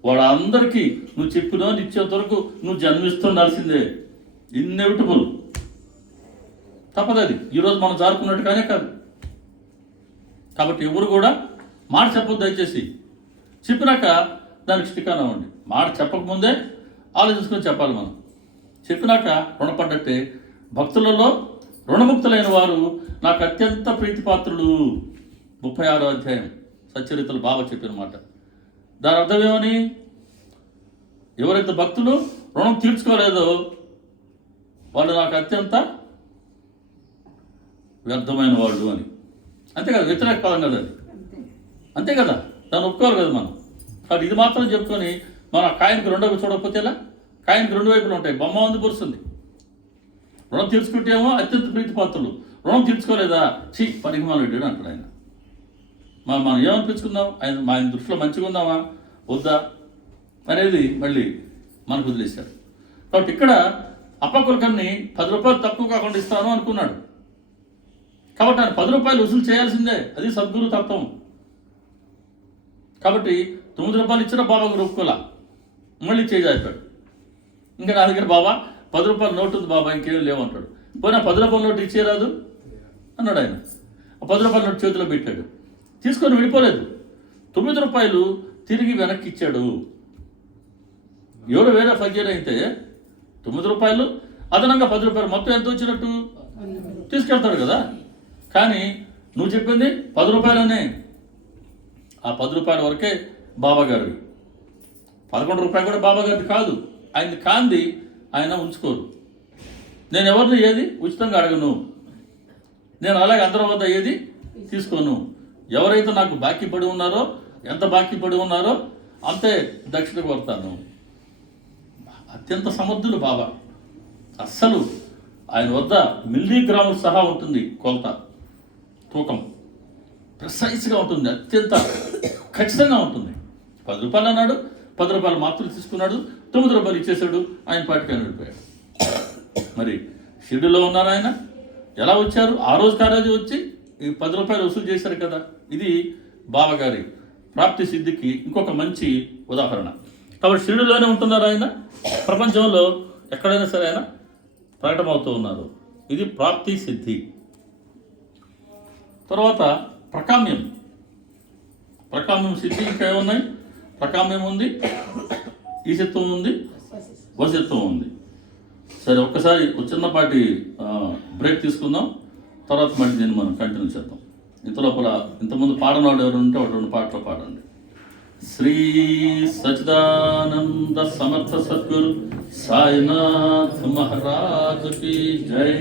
వాళ్ళందరికీ నువ్వు చెప్పినా ఇచ్చేంత వరకు నువ్వు జన్మిస్తుండాల్సిందే. ఇన్నెవిటబుల్, తప్పదది. ఈరోజు మనం జారుకున్నట్టుగానే కాదు. కాబట్టి ఎవరు కూడా మాట చెప్పొద్దు దయచేసి. చెప్పినాక దానికి స్టికాన్ అవ్వండి. మాట చెప్పకముందే ఆలోచించుకొని చెప్పాలి మనం. చెప్పినాక రుణపడ్డట్టే. భక్తులలో రుణముక్తులైన వారు నాకు అత్యంత ప్రీతిపాత్రులు. 36వ అధ్యాయం సచ్చరిత్రలు బాబా చెప్పిన మాట. దాని అర్థం ఏమని? ఎవరైతే భక్తులు రుణం తీర్చుకోలేదో వాళ్ళు నాకు అత్యంత వ్యర్థమైన వాళ్ళు అని. అంతే కదా, వ్యతిరేక పదం కదా అది. అంతే కదా, దాన్ని ఒప్పుకోవాలి కదా మనం. కాబట్టి ఇది మాత్రం చెప్పుకొని మన కాయనికి రెండో వైపు చూడకపోతే ఎలా? కాయనికి 2 వైపులు ఉంటాయి. బొమ్మ ఉంది, పొరుస్తుంది. రుణం తీర్చుకుంటేమో అత్యంత ప్రీతిపాత్రులు, రుణం తీర్చుకోలేదా పనికిమాలెడ్డాడు అంటాడు ఆయన. మనం ఏమనిపించుకుందాం? ఆయన దృష్టిలో మంచిగా ఉందామా వద్దా అనేది మళ్ళీ మనకు వదిలేశారు. కాబట్టి ఇక్కడ అప్పకొలకన్ని 10 రూపాయలు తక్కువ కాకుండా ఇస్తాను అనుకున్నాడు. కాబట్టి ఆయన 10 రూపాయలు వసూలు చేయాల్సిందే. అది సద్గురు తత్వం. కాబట్టి 9 రూపాయలు ఇచ్చిన బాబా ఒప్పుకోలా, మళ్ళీ చేజాయిపాడు. ఇంకా నా దగ్గర బాబా 10 రూపాయల నోటు ఉంది బాబా, ఇంకేం లేవంటాడు. పోయినా 10 రూపాయల నోటు ఇచ్చేరాదు అన్నాడు ఆయన. ఆ 10 రూపాయల నోటు చేతిలో పెట్టాడు, తీసుకొని వెళ్ళిపోలేదు. 9 రూపాయలు తిరిగి వెనక్కి ఇచ్చాడు. ఎవరు వేరే ఫకీర్ అయితే 9 రూపాయలు అదనంగా 10 రూపాయలు, మొత్తం ఎంత వచ్చినట్టు తీసుకెళ్తాడు కదా. కానీ నువ్వు చెప్పింది 10 రూపాయలనే. ఆ 10 రూపాయల వరకే బాబా గారివి. 11 రూపాయలు కూడా బాబా గారిది కాదు. ఆయనది కాంది ఆయన ఉంచుకోరు. నేను ఎవరిని ఏది ఉచితంగా అడగను, నేను అలాగే అందరి వద్ద ఏది తీసుకోను. ఎవరైతే నాకు బాకీ పడి ఉన్నారో, ఎంత బాకీ పడి ఉన్నారో అంతే దక్షిణ కోరుతాను. అత్యంత సమర్థులు బాబా. అస్సలు ఆయన వద్ద మిల్లీగ్రాములు సహా ఉంటుంది కొలత, తూకం ప్రిసైజ్గా ఉంటుంది, అత్యంత ఖచ్చితంగా ఉంటుంది. 10 రూపాయలు అన్నాడు, 10 రూపాయలు మాత్రం తీసుకున్నాడు, 9 రూపాయలు ఇచ్చేసాడు, ఆయన పాటికైనా వెళ్ళిపోయాడు. మరి షిరిడీలో ఉన్నారు ఆయన, ఎలా వచ్చారు? ఆ రోజు కారోజు వచ్చి ఈ 10 రూపాయలు వసూలు చేశారు కదా. ఇది బాబాగారి ప్రాప్తి సిద్ధికి ఇంకొక మంచి ఉదాహరణ. కాబట్టి షిరిడీలోనే ఉంటున్నారు ఆయన, ప్రపంచంలో ఎక్కడైనా సరే ఆయన ప్రకటమవుతూ ఉన్నారు. ఇది ప్రాప్తి సిద్ధి. తర్వాత ప్రకామ్యం సిద్ధి ఇంకా ఏమున్నాయి? ప్రకామ్యం ఉంది, ఈశత్వం ఉంది, వశత్వం ఉంది. సరే, ఒక్కసారి చిన్నపాటి బ్రేక్ తీసుకుందాం, తర్వాత మళ్ళీ దీన్ని మనం కంటిన్యూ చేద్దాం. ఇంతలోపల ఇంతకుముందు పాడని వాళ్ళు ఎవరు ఉంటే 2 పాటలు పాడండి. శ్రీ సచిదానంద సమర్థ సద్గురు సాయినాథ్ మహారాజ్ కి జై.